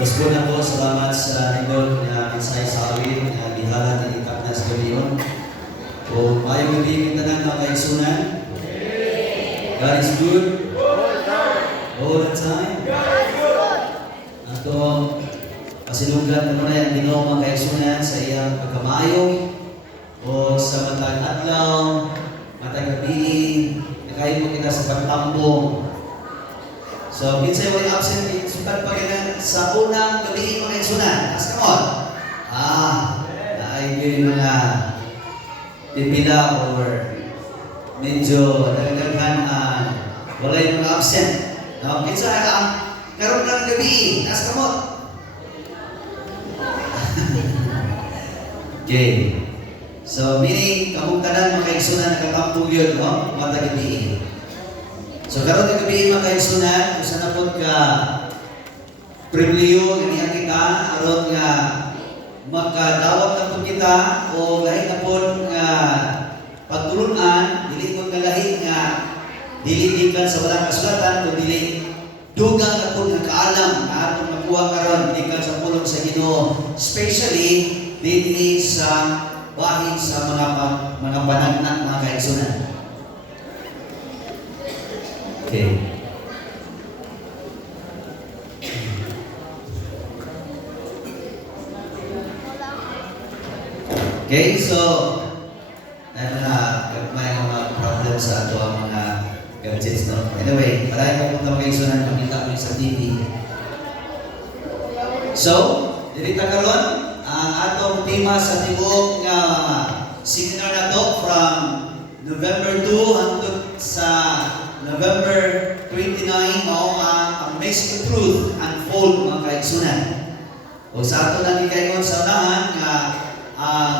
Gusto ko na po, salamat sa inyo na mensahe sa amin na gihalat ng itak na sa gabiyon. O mayong gabi kita na kaigsunan. God is good. All the time. Atong kasinuglan na muna yung Ginoo mga kaigsunan sa iyang pagkamayo o sa matag adlaw, matag gabi, nakain mo kita sa pagtambong. So, minsan yung absent, sukat pa kita sa unang gabi mga kaigsunan. As come on. Naayos yung mga pipila or medyo nagaghan wala yung mga absent. No? Minsan, karoon na ng gabi. As come on. Okay. So, meaning, kamong tanan mga kaigsunan nakatampo yun, no? Mata gabi. So, karoon ng gabi mga kaigsunan, kung saan napod ka pribliyo, ganiyan kita, aron nga makadawat na po kita, o lahi na po nga pagtulunan, dili po nga lahi nga dili gikan sa walang kasulatan, kung dili dugang na po nga kaalam na atong makuha karon gikan sa pulong sa Ginoo, especially dinhi sa bahin sa mga panagnak mga kaigsunan. Okay. Okay, so may mga problem sa ato ang mga gadgets, no? Anyway, marami po punta mga kaigsunan, makita mo sa TV. So, dirita karon ang atong tema sa tibuok nga seminar na to from November 2 hangtod sa November 29 mao ang Amazing Truth Unfold mga kaigsunan. O sa ato lang ikayon sa unahan nga ang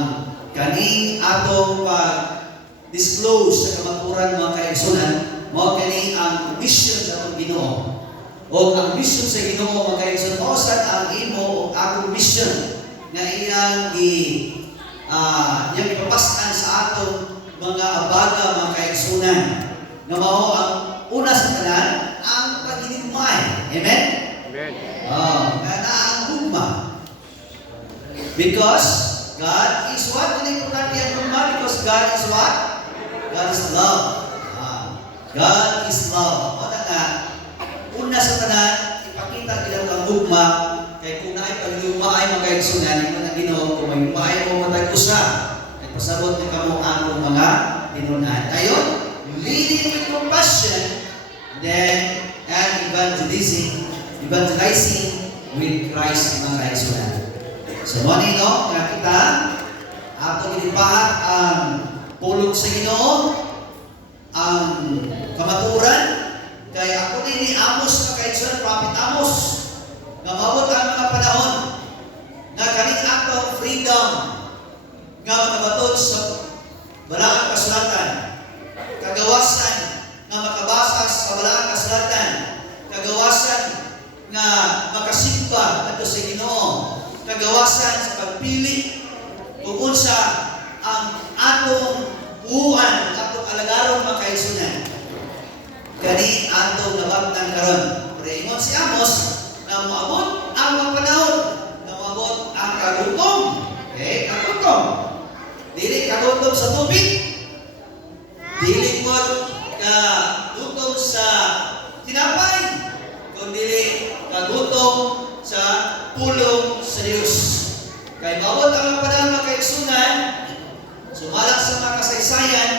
kaning atong pag-disclose sa kamaturan mga kaigsunan mao kani ang mission sa atong Ginoo. O ang mission sa Ginoo mga kaigsunan mao sad ang imo o akong mission na iyang iyang ipapaskan sa atong mga abaga mga kaigsunan na mao ang una sa tanan ang paghinigmay. Amen? Amen. Kana ang hugma. Because God is what? Ano yung importante ang hugma? Because God is what? God is love. God is love. O na una sa tanan, ipakita nila ang hugma. Kaya kung naay pag-lumay mga kaigsunan, ito na Ginoo, kung may lumay mo matag-usa, nagpasabot na kamo ang mga tinunan. Ayon, leading with compassion, then, and evangelizing with Christ mga kaigsunan. So, mo nino, nga kita, ato ginipahat ang pulong sa Ginoo, ang kamaturan, kaya ako ni Amos mga kaigsunan, Prophet Amos, nga mawag ang mga panahon na kaning atong freedom nga makabatod sa Balaang Kasulatan, kagawasan nga makabasa sa Balaang Kasulatan, kagawasan nga makasimba ato sa Ginoo, kagawasan sa pagpili kung unsa ang atong buuan, atong alagaron mga kaigsunan. Kani atong nabagtan karon. Pero ingon si Amos na maabot ang mga panahon, na maabot ang kagutom. Okay, kagutom. Dili kagutom sa tubig. Dili mo kagutom sa tinapay. Kundi kagutom sa pulong sa Diyos. Kaya maabot ang mga panahon mga kaigsunan, sumalak sa mga kasaysayan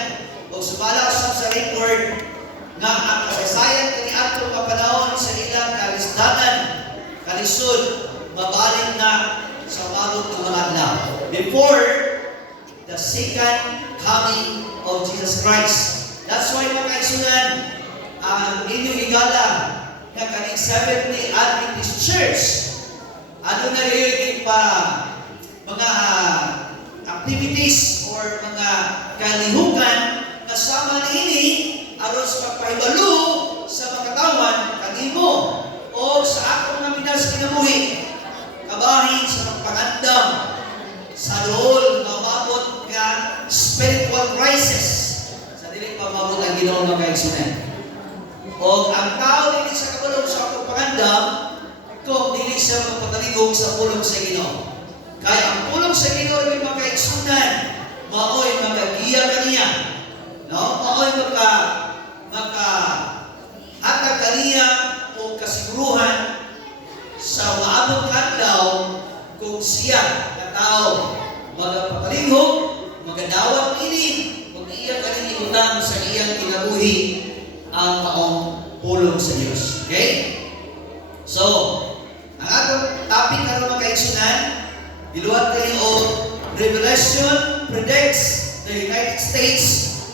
o sumalak sa record nga ang kasaysayan kani atong mga panahon sa ilang kalisdanan, kalisod, mabalik na sa balot ng mga adlaw. Before the second coming of Jesus Christ. That's why mga kaigsunan, ang inyong igala na kaning Seventh-day Adventist Church, ano na rin pa mga activities or mga kalihukan na sama niini aron sa pagpahibalo sa makatawan kanimo o sa akong mga minas kinabuhi, kabahin sa pagpangandam sa dool na mabot nga spiritual crisis sa dili pa mabot ang Ginoo nga kaigsunan. O ang tao dili sa kabalo sa akong pangandam kung dili siya pagpalihog sa pulong sa Ginoo. Kaya ang pulong sa Ginoo ay makaigsunan, mao'y magagiya kaniya. No? Mao'y hatag kaniya o kasiguruhan sa maabot adlaw kung siya na tao magpapalihog, magadawat ini, mag-iya kaning utang sa iyang kinabuhi ang maong pulong sa Dios. Okay? So, ang atong topic karon mga kaigsunan, giluwat kayo o Revelation predicts the United States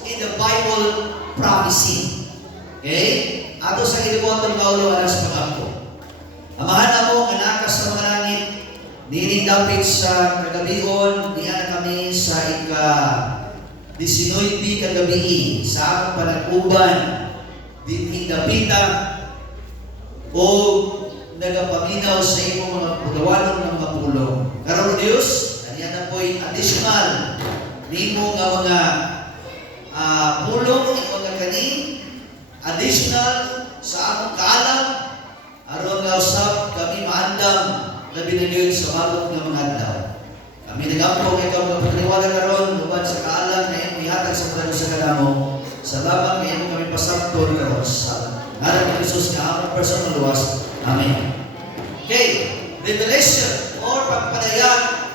in the Bible prophecy. Okay? Ato sa giluwat ng Paulo alas pag-ako. Amahan na mo, anakas sa mga langit, nining dapit sa kagabihon, niya na kami sa ika-19 kagabi sa akong panag-uban, dinhing dapita, o nagapaminaw sa imong mga pagawanon ng mapulong. Karon Dios, aniya na po'y additional nimo nga mga pulong imo nga kani additional sa akong kaalam aron nga usab kami maandam labi na gyud sa balot nga mga adlaw. Kami nagampong ikaw nga pagniwala karon uban sa kaalam nga imong ihatag sa plano sa kanamo. Salamat nga imong kami pasabton karon sa ngalan ni Jesus nga among personal luwas. Amen. Okay, Revelation or pagpadayan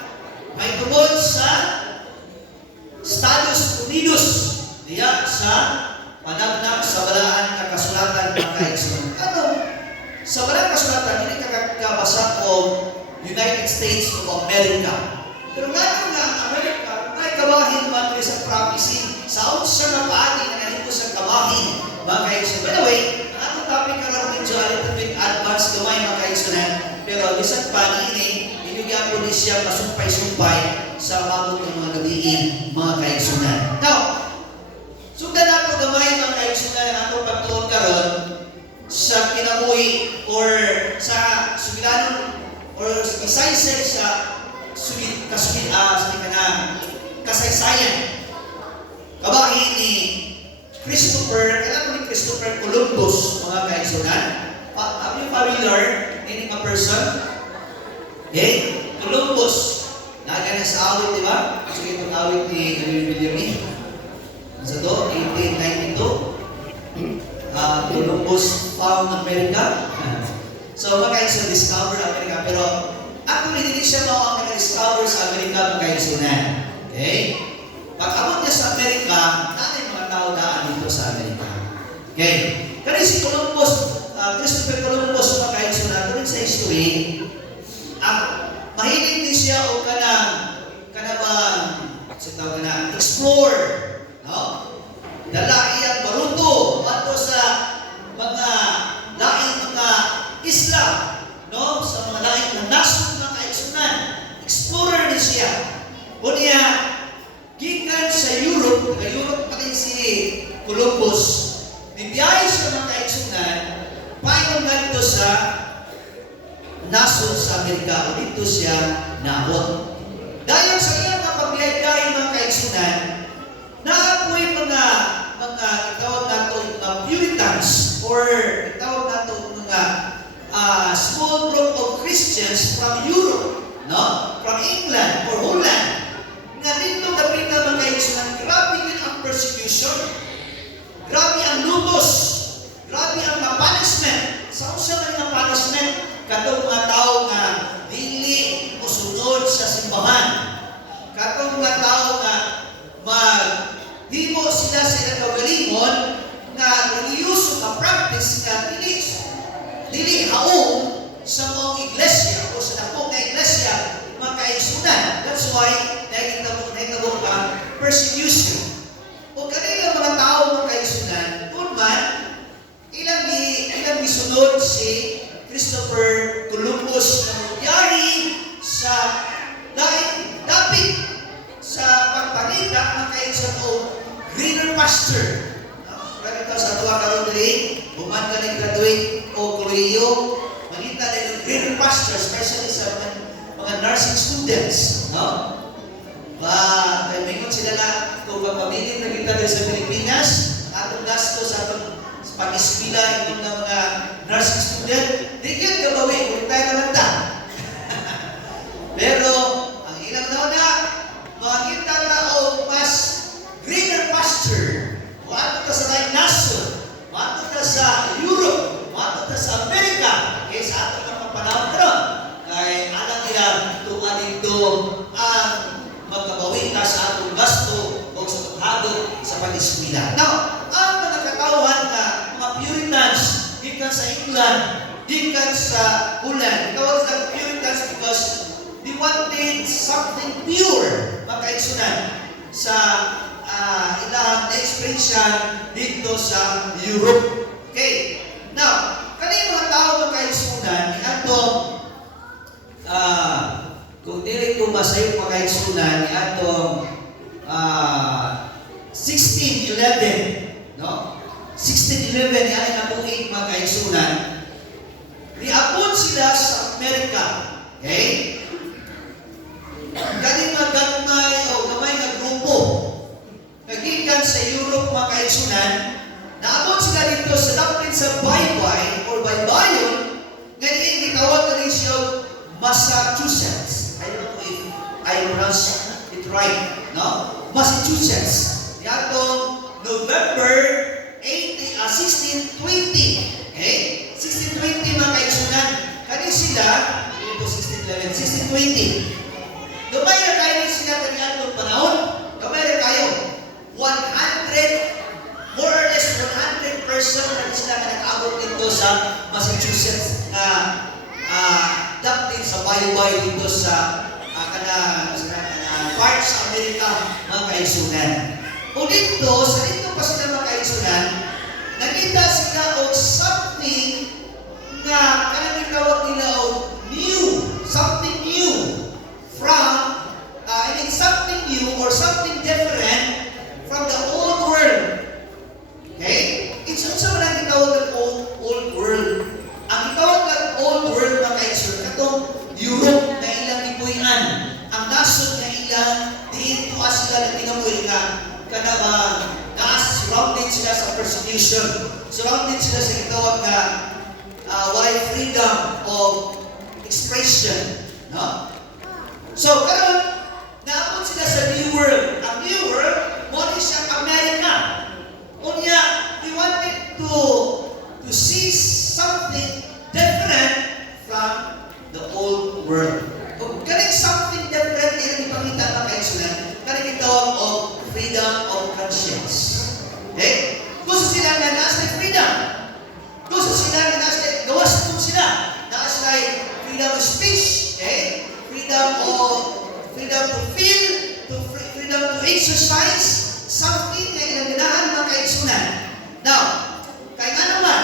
may tungod sa Estados Unidos diya sa panagnak sa balaan na kasulatan ng kaigsunan. Ano? Sa balaan kasulatan, hindi kakabasa o United States of America. Pero nga ang Amerika, may kabahin man sa prophecy, sa unsa na paani na nalito sa kabahin, mga kaigsunan. By the way, ang atong topic ka lang medyo a little bit advanced gamay mga kaigsunan. Pero bisan pa ini, inugyan ko ni siya masumpay-sumpay sa mabot ng mga gabiin, mga kaigsunan. Now, sundan nato gamay mga kaigsunan ato pagtuon karon sa kinabuhi or sa sugilanon or isaysa sa kasaysayan. Kabahin ni Christopher, kailan ni Christopher Columbus, mga kaigsunan. Are you familiar in a person? Okay? Columbus. Naga na sa awit, di ba? So itong awit ni William E. Sa to, 1892. Columbus found America. So, makaisa discover America. Pero, actually, hindi siya ang nag-discover sa Amerika, makaisunan. Okay? Pag-abot niya sa Amerika, natin mga tao daan dito sa Amerika. Okay? Kasi si Columbus, Christopher Columbus, makaisunan, doon sa history, mahilig din siya o explore, no? Dala iyang baruto ato sa mga laing mga isla, no? Sa mga laing na nasod ng kaigsunan. Explorer din siya. Unya, gikan sa Europe pa rin si Columbus, nibiyahe siya ng kaigsunan, paano nandito sa nasod sa Amerika, o dito siya naabot. Dahil sa iyang mga pagbiyahe mga kaigsunan, naapoy mga itawag nato mga Puritans or itawag nato mga small group of Christians from Europe, no? From England or Holland. Nga dito dapat na mga kaigsunan, grabe din ang persecution, grabe ang lubos, grabe ang punishment. Sa usa man ang punishment katong mga tao nga dili o sunod sa simbahan. Katong mga tao nga maghimo sila sa kagalingon nga religious nga practice nga dili haong sa mga iglesia o sa dako nga iglesia mga kaigsunan. That's why nahitabo ka persecution. O kanila mga tao mga kaigsunan, kung man ilang gisunod si Christopher Columbus na magyari sa laing dapit sa pagpangita ng kaigsunan o greener pasture. Ito sa tuwa karon diri, human ka graduate o kolehiyo, mangita ng greener pasture, especially sa mga nursing students, no? Mingon sila na kung pagpabilin na kita dito sa Pilipinas, atong gasto sa pag-eskwela itong mga nursing student, di ka gabawi, kung tayo na lang ta. ulan. Gikan sa ulan. Tawag sa Puritans because they wanted something pure, makaigsunan, sa ilang na-experience dito sa Europe. Okay. Now, kanina mga tao makaigsunan, atong kung dili ko masayo makaigsunan, atong 1611, no? 1611 yan ang nabuhig makaigsunan. Niabot sila sa Amerika. Okay? Kani magagmay o gamay nga grupo nagikan sa Europe makaigsunan, naabot sila dito sa dapit sa Baybay or Baybayon, ngayon gitawag na rin siya Massachusetts. I don't know if I pronounce it right, no? Massachusetts. Yatong November 1620. Okay? 1620 mga kaigsunan. Kani sila, ito 1611, 1620. Gamay na kayo sila kanilang panahon. Gamay na kayo. 100, more or less 100 person na sila na nag-abot dito sa Massachusetts na dapit sa bayo-bayo dito sa part sa Amerika mga kaigsunan. O dito, sa dito pa sila mga kaigsunan, nakita sila o something na kanang tawag nila o new, something new from, something new or something different from the old world. Okay? It's also na gitawag ng old world. Ang gitawag ng old world na kaigsunan, katong Europe na ilang ibuyan, ang nasod na ilang dito sila na tinamuin nga kanaba surrounded sila sa persecution, surrounded sila sa gitawag na why freedom of expression, no? So karon naabot sila sa new world. Ang new world mo ni siya America. Unya they wanted to see something different from the old world. Kung kaning something different din ipakita na kaigsunan, kaning gitawag of freedom of conscience. Okay? Gusto sila na nasa freedom. Gusto sila na nasa gawas kung sila. Nasa freedom of speech. Okay? Freedom to feel, freedom to exercise something na inaganahan mga kaigsunan. Now, kaya nga naman,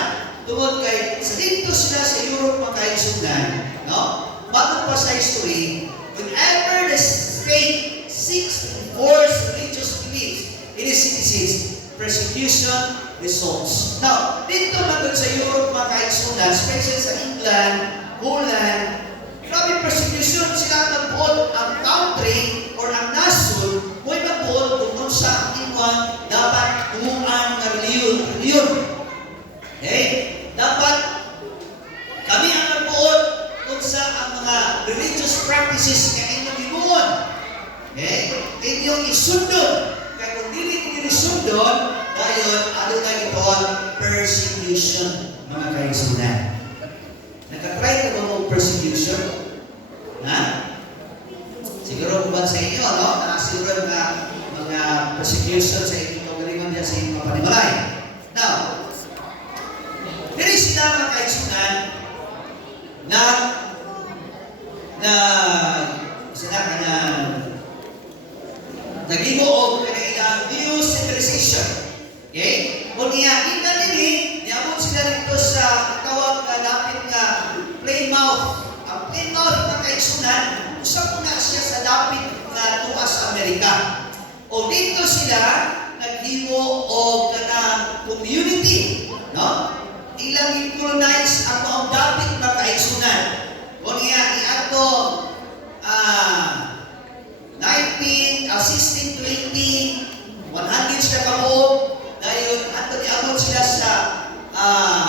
tungod kay sa dito sila sa Europe mga kaigsunan, no? Bago pa sa history, whenever the state seeks to enforce religious beliefs in its citizens, persecution results. Now, dito naman sa Europe mga kaigsunan, especially sa England, Holland, grabe persecution sila nagbuod ang country or ang nasod mo'y nagbuod kung sa iwan dapat tumuan ng reliyon. Okay? Dapat kami ang nagbuod kung sa ang mga religious practices na inyong gibuon. Okay? Inyong isundon. Kaya kung dili ko isundon, dahil ano na ito persecution mga kaigsunan. Nakatry ka ba mong persecution? Ha? Siguro kung ba sa inyo, no? Nakasiguro na mga persecution sa inyong kagalingan dyan sa inyong mga panimalay. Now, dili sila mga kaigsunan na nagimo o kanailang new civilization. Okay? Kung iyakitan nila, niabot sila dito sa tawag na dapit nga Plymouth. Ang Plymouth na kaigsunan, usap na siya sa dapit na tuwa sa Amerika. O dito sila naghimo o kanang community, no? Ilang i-colonize ang mga dapit na kaigsunan. Kung iyakiato 1620, 100 siya kabuo, dahil ato niabot sila sa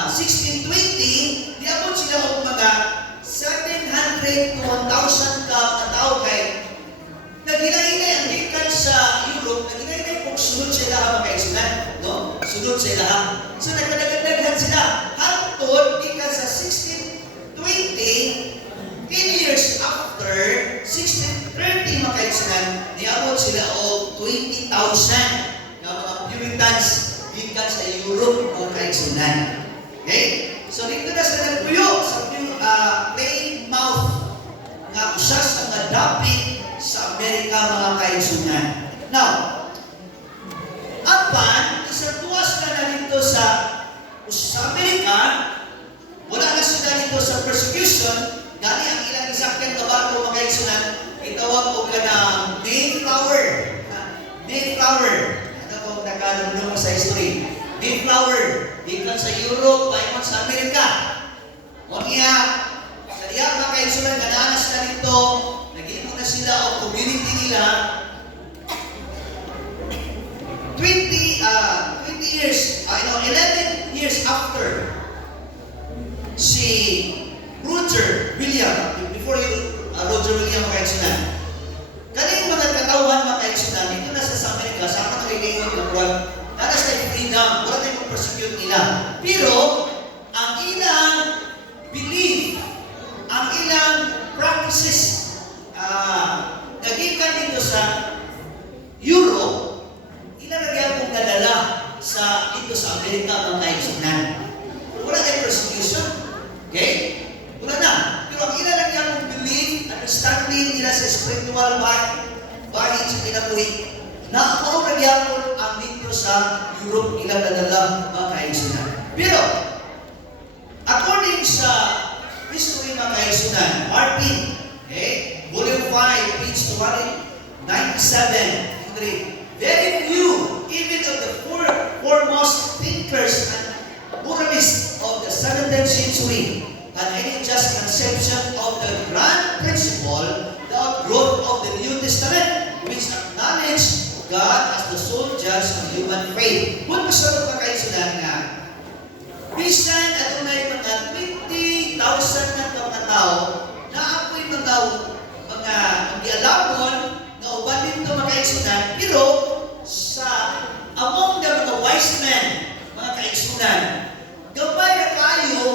1620, niabot sila og mga 700 to 1,000 ka katao kay naghinay-hinay ang gikan sa Europe, naghinay-hinay kung sunod sila mga kaigsunan, no? Sunod sila. So nagpadagdagan sila. Hantod, gikan sa 1620, 10 years after, 1630 mga kaigsunan, niabot sila o 20,000 na mga Puritans gikan sa Europe mga kaigsunan. Okay? So dito na sila dapit sa Amerika mga kaigsunan. Now, apan, isang tuwas na dito sa Amerika, wala na sila dito sa persecution, gani ang ilang isakyan na bago mga kaigsunan, itawag ko ka na Mayflower. Mayflower. Ano kung nakalunod mo sa history? Mayflower. Ikan sa Europe, paikon sa Amerika. O niya, sa diya mga kaigsunan, ganaan sila dito, naging na sila o community nila, 11 years after si Roger Williams, before Roger Williams mga kaigsunan, kaning mga katawan mga kaigsunan, dito na sa Amerika, sa mga nagiging na buwan, naras na yung freedom, wala na yung persecute nila. Pero, ang ilang belief, ang ilang practices, nagikan dito sa Europe, ilang nagyan kong nadala sa dito sa Amerika mga kaigsunan. Wala tayong persecution. Okay? Wala na. Pero ang ilang nagyan kong belief, understanding nila sa spiritual bahid sa kinabuhi, na ako nagyan ang dito sa Europe ilang nadala mga kaigsunan. Pero, according sa history mga kaigsunan, Martin, okay, Volume 5, page 297, very few, even of the foremost thinkers and moralists of the 17th century, had any just conception of the grand principle, the outgrowth of the New Testament, which acknowledged God as the sole judge of human faith. Kung masunod pa kayo sila nga, bisan at unay mga 20,000 na mga tao na ako'y mga gialabon na uban dito mga kaigsunan, pero sa among the mga wise men, mga kaigsunan, gabay na kayo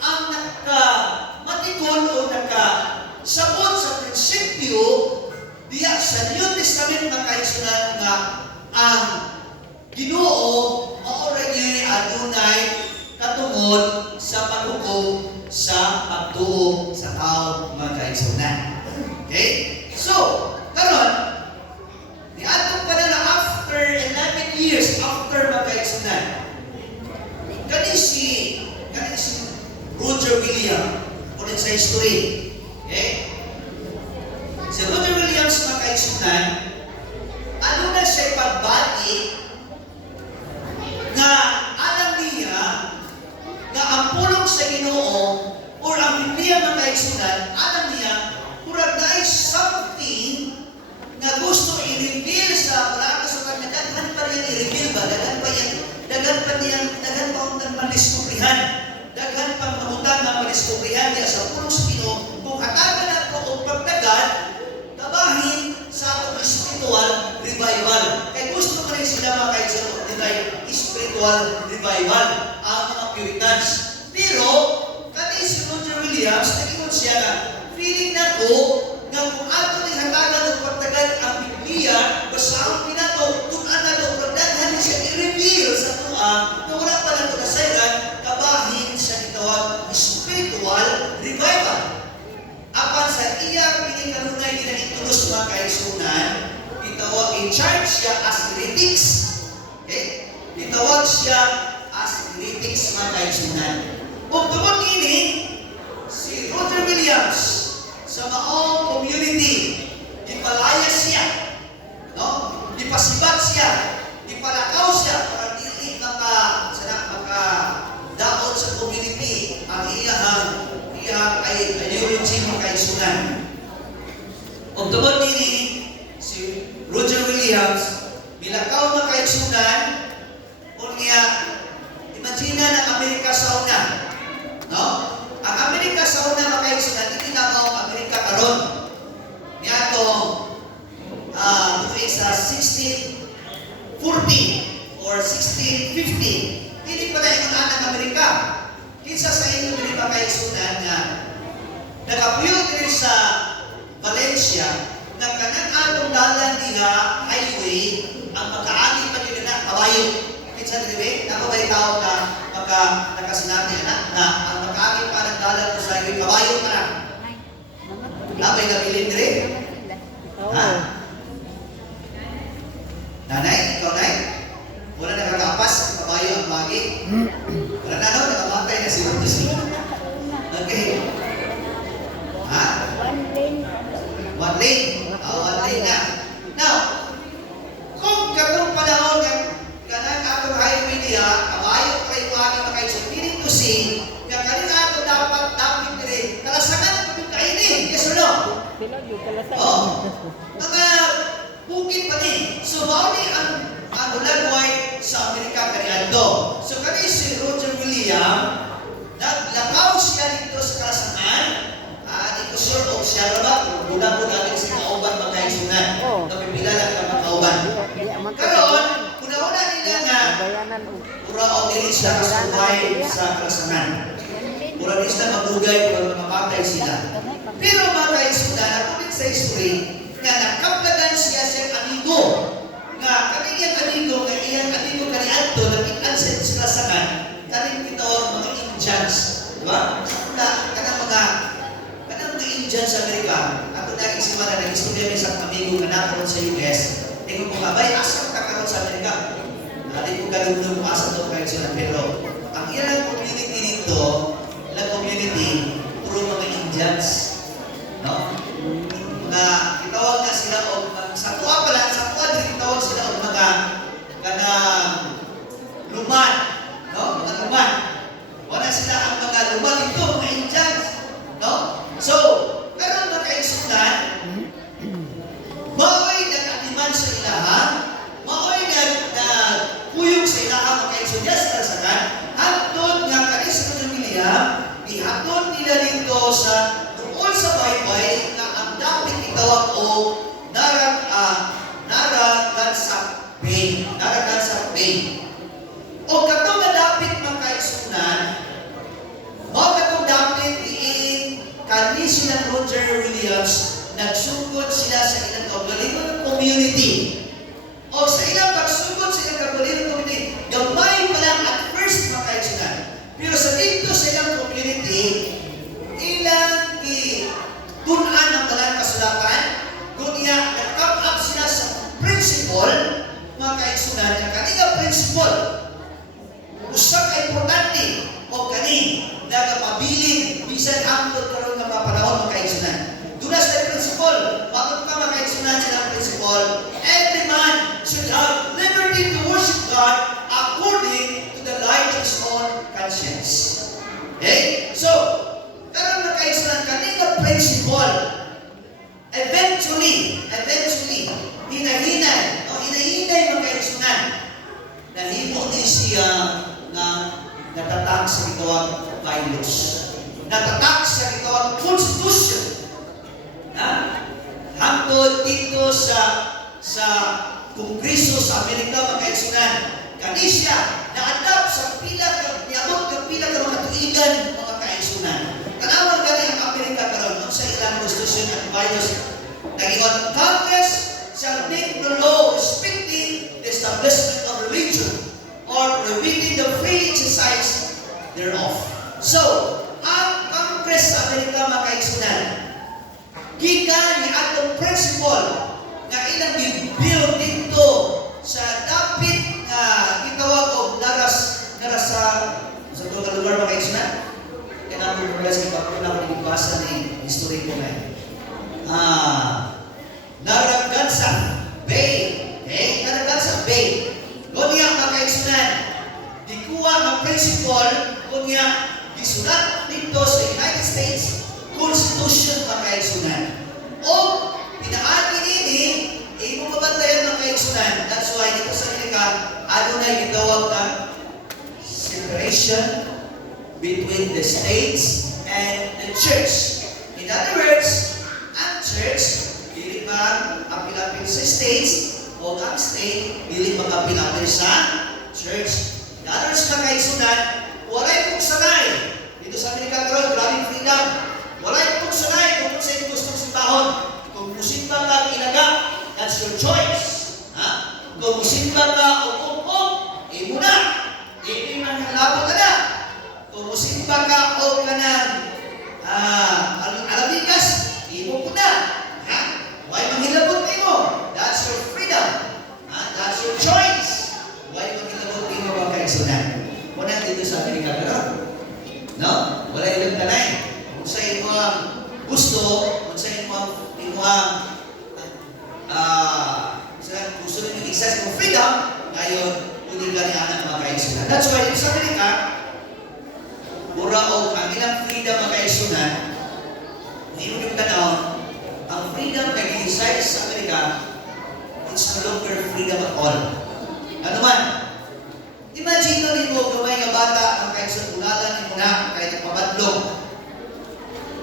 ang nakamatikon o nakasabot sa prinsipyo diya sa New Testament mga kaigsunan nga ang Ginoo maura niya adunay katungod sa paghukom sa pagtuo sa tao mga kaigsunan. Okay? So, karon niadtong pa na after 11 years after mga kaigsunan, kani si Roger Williams ulit sa history. Okay? Si Roger Williams mga kaigsunan, ano na siya pagbati na alam niya na ang pulong sa Ginoo or ang Biblia mga kaigsunan, alam niya murag na ay something na gusto i-reveal sa marami sa kanya. Daghan pa rin i-reveal ba? Daghan pa ang maliskubrihan. Daghan pa mamutan na maliskubrihan niya sa pulong sa Ginoo. Kung hatagan na ito o pagdagan, tabahin sa atong spiritual revival. Kaya gusto ko rin sila mga kaigsunan spiritual revival ang mga Puritans. Pero, kani si Roger Williams, nag-ingon siya na feeling na ko na kung ato ni hatagan o pagtagal ang Biblia, basahon pinato, tunan na doon, pagdaghan siya i-reveal sa tuwa na wala pa na ito nasayran, kabahin siya itawag spiritual revival. Apan sa iyang pinikanunay ginahitulos mga kaigsunan, itawag in charge siya as heretics. Okay? Itawag siya as heretics mga kaigsunan. Kung tungkol ini, si Roger Williams sa maong community, ipalayas siya, no? Ipasibat siya, ipalakaw siya para dili makadaot sa community ang iyang ideology mga kaigsunan. Kung tungkol ini, si Roger Williams, milakaw mga kaigsunan, kung niya, imagine na ang Amerika sa una. No? Ang Amerika sa una mga kaigsunan, hindi na ang Amerika karon. Niya itong sa 1640 or 1650. Hindi pa na yung anang Amerika. Kinsa sa inyo hindi mga kaigsunan na nakapuyo din sa Valencia na kanang atong dalan niya highway ang makaagi pa din na kabayo. Kinsa din ako ba ikaw na nakasinati na ang makaagi pa ng dalan sa highway kabayo pa na. Labay na bilin dire. Ha? Nanay, ikaw nay? Wala nakakapas ang kabayo ang bagi? Wala na daw, nakamatay na si Lucy. Okay. Ha? One lane. One lane na. Now, kung katong panahon kanang atong highway niya, kabayo kay bagi makaisip, meaning to say, nga kanina ato dapat dire, kalasangan ko yung kainin. Yes or no? Mga bukid pa din. So, bawali ang ulagway sa Amerika kaniadto. So, kani si Roger William, naglakaw siya dito sa kalasangan. Dito sure o siya ba? Mula po natin sa kauban magkaisunan. Napipila lang ka magkauban. Karon, una-una nila nga, pura o dili siya kasuhay sa kalasangan. Pura din sila magugay kung mapatay sila. Pero mga kaisunan, according sa history, nga nakapdagan siya siyang amigo. Nga kaniyang amigo, nga iyang amigo kaniadto, nakitaan sa kalasangan, kaning tinawag mga Indians. Diba? Kanang mga Indians sa Amerika, ako dahil si Mara, nag-istorya may isang amigo na nakaroon sa US, tingin ko nga, bay, asang kakaroon sa Amerika? Hindi ko galunod mo asang ito kahit sila. Pero, ang ilang community dito, ilang community, puro mga Indians. No? Mga, itawag na sila o, sa tuwa pala, sa tuwa din itawag sila o mga, kanang, luman. No? Mga luman. Wala sila ang mga luman dito, mga Indians. No? So, karon na kaisunan, maoy nag-atiman sa ilahan, maoy nag-kuyog sa ilahan, makaisunya sa kalasangan, hangtod nga kanis sa William, ihatod nila dito sa tungkol sa baybay na ang dapat itawag o Narragansett Bay. O katong na dapat makaisunan, o katong dapat kani sila Roger Williams, nagsugod sila sa ilang kaugalingong community. O sa ilang pagsugod sa ilang kaugalingong community, gabay pa lang at first makaisunan. Pero sa dito sa ilang community, ilang tunan ng talang kasulatan, kunya nag-come up sila sa principle, makaisunan, na kanina principle, usap ay importante, o kani, nagapabiling, bisan amlod karon nga mga panahon makaigsunan. Dunas na principle, bakit ka makaigsunan silang principle? Every man should have liberty to worship God according to the light of his own conscience. Okay? So, karon makaigsunan kanina principle, eventually, hinahinay makaigsunan. Nahimo ni siya na natatak sa gitawag bylaws. Natatak sa gitawag constitution. Hangtod dito sa Kongreso sa Amerika makaigsunan. Kanisya na-adapt sa niabot ng pila ka mga tuigan mga kaigsunan. Kanawag gani ang Amerika karon sa ilang constitution at bylaws. Nagingon, Congress shall make the law respecting the establishment of religion or prohibiting the free exercise thereof. So, ang Congress sa Amerika makaigsunan, gikan ni atong principle nga ilang i-build dito sa dapit nga gitawag og naras sa tuwa lugar makaigsunan. Kaya natin mga guys, ipapuna ko nilibasa ni history ko ngayon. Narragansett Bay. Okay? Narragansett Bay. Kunya makaigsunan, dikuha ng principle, kunya gisulat dito sa United States Constitution makaigsunan. O pinaagi nini, imo mabantayan makaigsunan. That's why dito sa Amerika, adunay gitawag na separation between the states and the church. In other words, ang church dili man apil-apil sa states o ang state dili mag-apil-apil sa church. In other words, makaigsunan, walay pugsanay. Dito sa Amerika karon, grabing freedom. Walay pugsanay kung sa inyo gustong simbahon. Kung musimba ka ilaga, that's your choice. Kung musimba ka o kumpong, imo na. Hindi man halabot ka na. Kung musimba ka o kanang alabikas, imo ko na. Huwag manghilabot gusto, kung sa gusto ninyo exercise ng freedom, ngayon, hindi ka niya ng mga kaisunan. That's why, sa Amerika, mura o ang ilang freedom mga kaisunan, hindi mo yung tanaw, ang freedom na i-decide sa Amerika, it's no longer freedom at all. Ano man? Imagine na rin mo, gamay nga bata, ang kahit sa tulalan ni mo na, kahit pabadlong.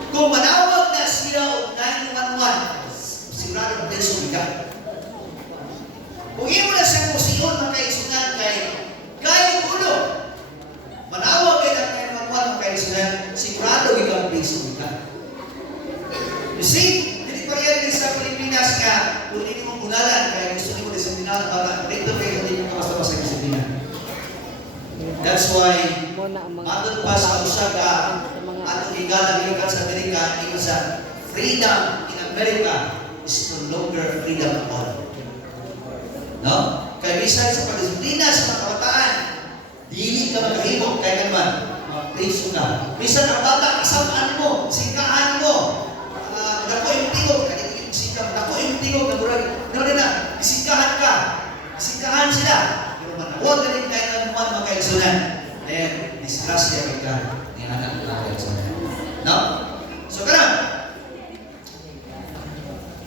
Kung manawag na sila o 911, sigurado na din sumigat. Kung hindi mo na siyang kusiyon, mga kaisunan, kaya ulo. Manawag kayo ng 911, mga kaisunan, sigurado ikaw din sumigat. You see, hindi pa yan sa Pilipinas nga, kung hindi mo bunalan, kaya gusto mo disiplina, dito kayo hindi mo basta-basta disiplina. That's why, atong pa sa usaga, atong igalang sa Amerika, ito sa freedom in America is no longer freedom at all. No? Kaya minsan sa pagdisiplina sa mga kabataan, dili ka magkahimok, kaya naman, mag-preso ka. Minsan ang bata, kasamaan mo, singkaan mo, dako yung tingog, dako yung tingog, isingkahan ka, isingkahan sila. Pero manawag na rin kayo ng mga kaigsunan. Then, disgrasya ka ni anak ng mga kaigsunan. No? So, karam,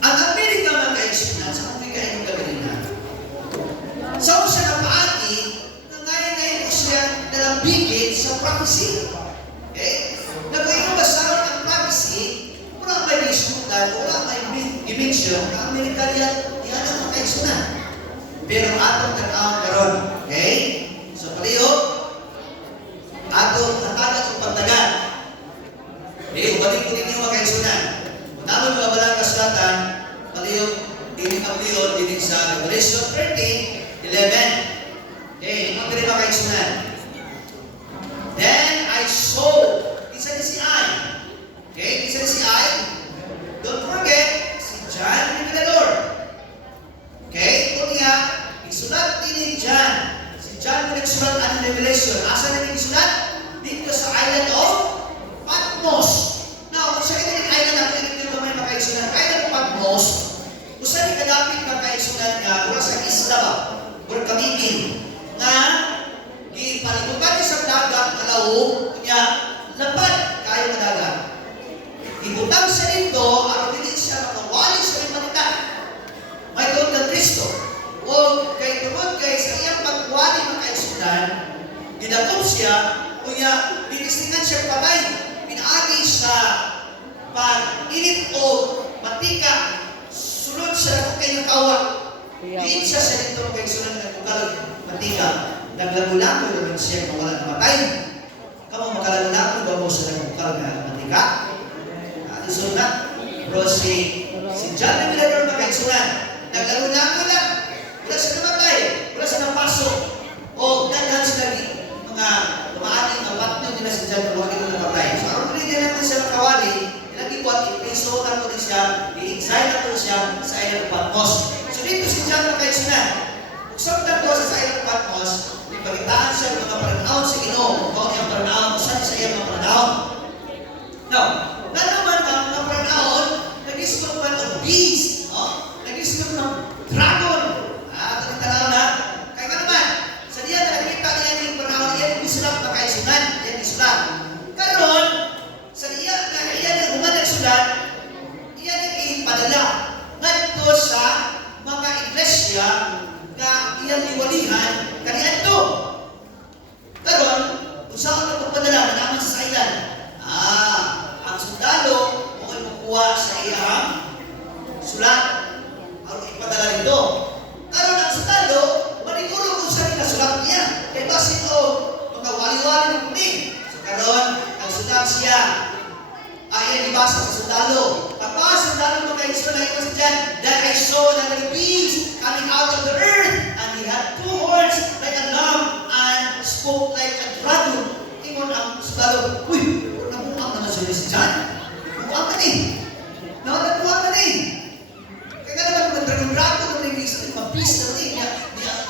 ang Amerika mga kaigsunan, sa Amerika yung gagawin na, sa siya na paati, na ngayon ko siya nalambigit sa prophecy. Okay? Nagkaino ba sa akin ang prophecy, wala may diskutan, wala may dimension, ang Amerika yan ang mga kaigsunan. Pero atong tag-awang karon, okay? So, paliho, atong natagat o pagtagan. Balik ko ninyo mga kaigsunan. Kung naman mabalang kasulatan, paliho, dinig ang liyon, dinig sa Revelation 13:11. Okay, ang mga kaigsunan. Then I saw, isa ni si I. Okay, isa ni si I. Don't forget, si John Revelador. Okay, ito niya, isulat din ni John. Si John nagsulat ang Revelation. Asa na yung isulat? Dito sa island of Patmos. Now, kung sa ilang island natin, dito may makaisulat. Island of Patmos, kung saan ikadapit makaisulat nga, wala sa isla ba? Wala kamibing. Nga, ipalikutan niya sa dagat, kalawong, niya, lapad kayo na dagat. Ibutang sa dito, ang hindi siya makawali sa imanita. May doon ng Kristo. O kay tungod kay sa iyang pagwali ng kaisunan, ginatong siya, o niya, binistingan siya patay. Pinaagi sa pag-init o matika, sunod siya kung kayo kawa. Diin siya sa dito ng kaisunan ng ugal matika. Naglago-lago naman siya kung wala namatay. Kamu makalago-lago ba mo sa nagukal na matika? So na, bro, si John Revelador na kaigsunan, naglaro-lago lang, wala siya namatay, wala siya napasok, o daghan sila mga lumaating na partner nila si John Revelador na napatay. So, ang rin natin siya nakawali, ilagi po at ipiso na po rin siya, i-exile na po siya sa island of Patmos. So, dito si John na kaigsunan, kung sabdan po sa island of Patmos, ipagitaan siya ng mga paranahon sa Ginoo, kung yung paranahon, kung saan siya yung mga paranahon. Now, na naman ang mga paranahon, nag-isip man ng beast, no? Nag-isip ng dragon. Ito ng tanaw na. Kaya ka naman, sa diyan na nakita niya yung paranahon, yan yung isulat na kaisunan, yan yung isulat. Karon, sa diyan na yan yung umanag sulat, yan yung ipadala. Ngadto sa mga iglesia na iyan iwalihan, kaniyan to. Karon, kung saan na pagpadala, naman sa island, ang sundalo, kung ay makuha sa iyang sulat, ang ipadala nito. Karon ang sundalo, maniguro kung saan nasulat niya. Kaya basin o, mga wali-wali ng kuning. So karon, ang sulat siya, ayan ibasa sa sundalo. Pagpasa sa sundalo, magkaisyo na ito sa dyan, that I saw another beast coming out of the earth, and he had two horns like a lamb, and spoke like a dragon. Ingon ang sundalo, uy, nabuang naman siya si John. Nabuang ka ni. Nabuang ka ni. Kaya naman kung nagdragon-dragon kung naging isa ng mabis na rin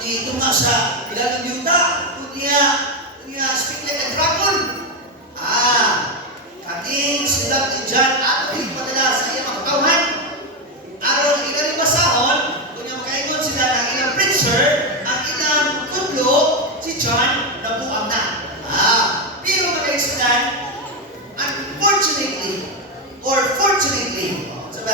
dito nga sa ilalang yuta, kung niya speak like a dragon. Kaning silat ni John at or fortunately, sabi,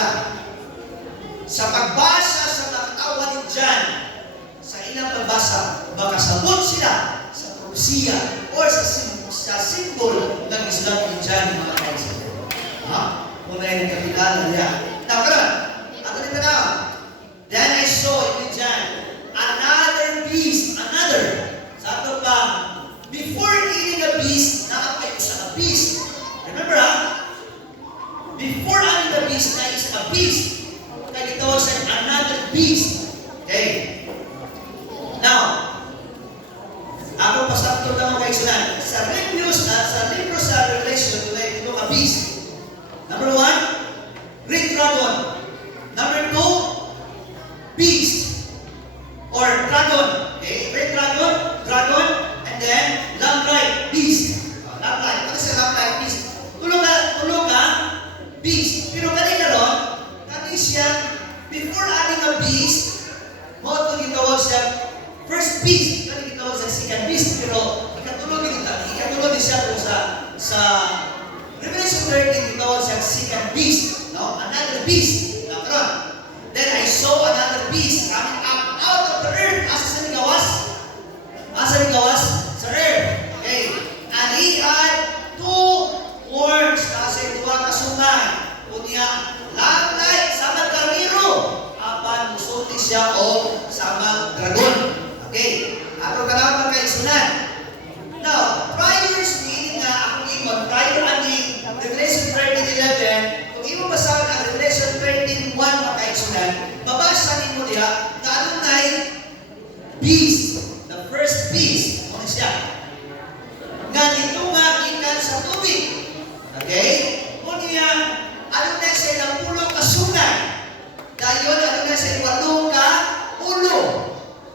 sa pagbasa sa katawan ni John, sa ilang pagbasa, makasabot sila sa propesiya or sa symbol ng Islam ni John, mga kaibigan. Muna yung kapitala niya. Now, karon, ato nito na. Then I saw in John another beast, another. Sa ato pa, before eating a beast, nakapay ko sa beast. Remember before eating the beast, na is a beast. Kaya ito sa another beast. Okay? Now, ako pasakto na mga kaisunan. Sa libro sa Revelation, ito a beast. Number 1, red dragon. Number 2, beast or dragon. Okay? Red dragon, and then lamb-like beast. Lamb-like. Ano sa lamb-like beast? Tulog ka, beast. Pero kanina ron, siya, before adding a beast, mo ito gitawag siya first beast. Kani gitawag siya second beast. Pero ikatulog din siya kung sa Revelation 13, gitawag siya second beast. No? Another beast. Nakaroon. Then I saw another beast coming up out of the earth. Asa sa gawas? Sa earth. Okay. And he had 2 horns. Kasi 2 kasungay. Kunya, lamb-like, samang karniro. Apan, musulti siya o samang dragon. Okay. Ato ka lang magkaisunan. Now, prior speaking nga, akong ikon, prior ani Revelation 13:11, kung imo basahin ang Revelation 13:1 magkaisunan, mabasa nimo diha na adunay beast, the first beast. Ano siya? Nga dito nga gikan sa tubig. Okay? Kunya, adunay siya ng 10 ka sungay. Dayon adunay siya 8 ka ulo.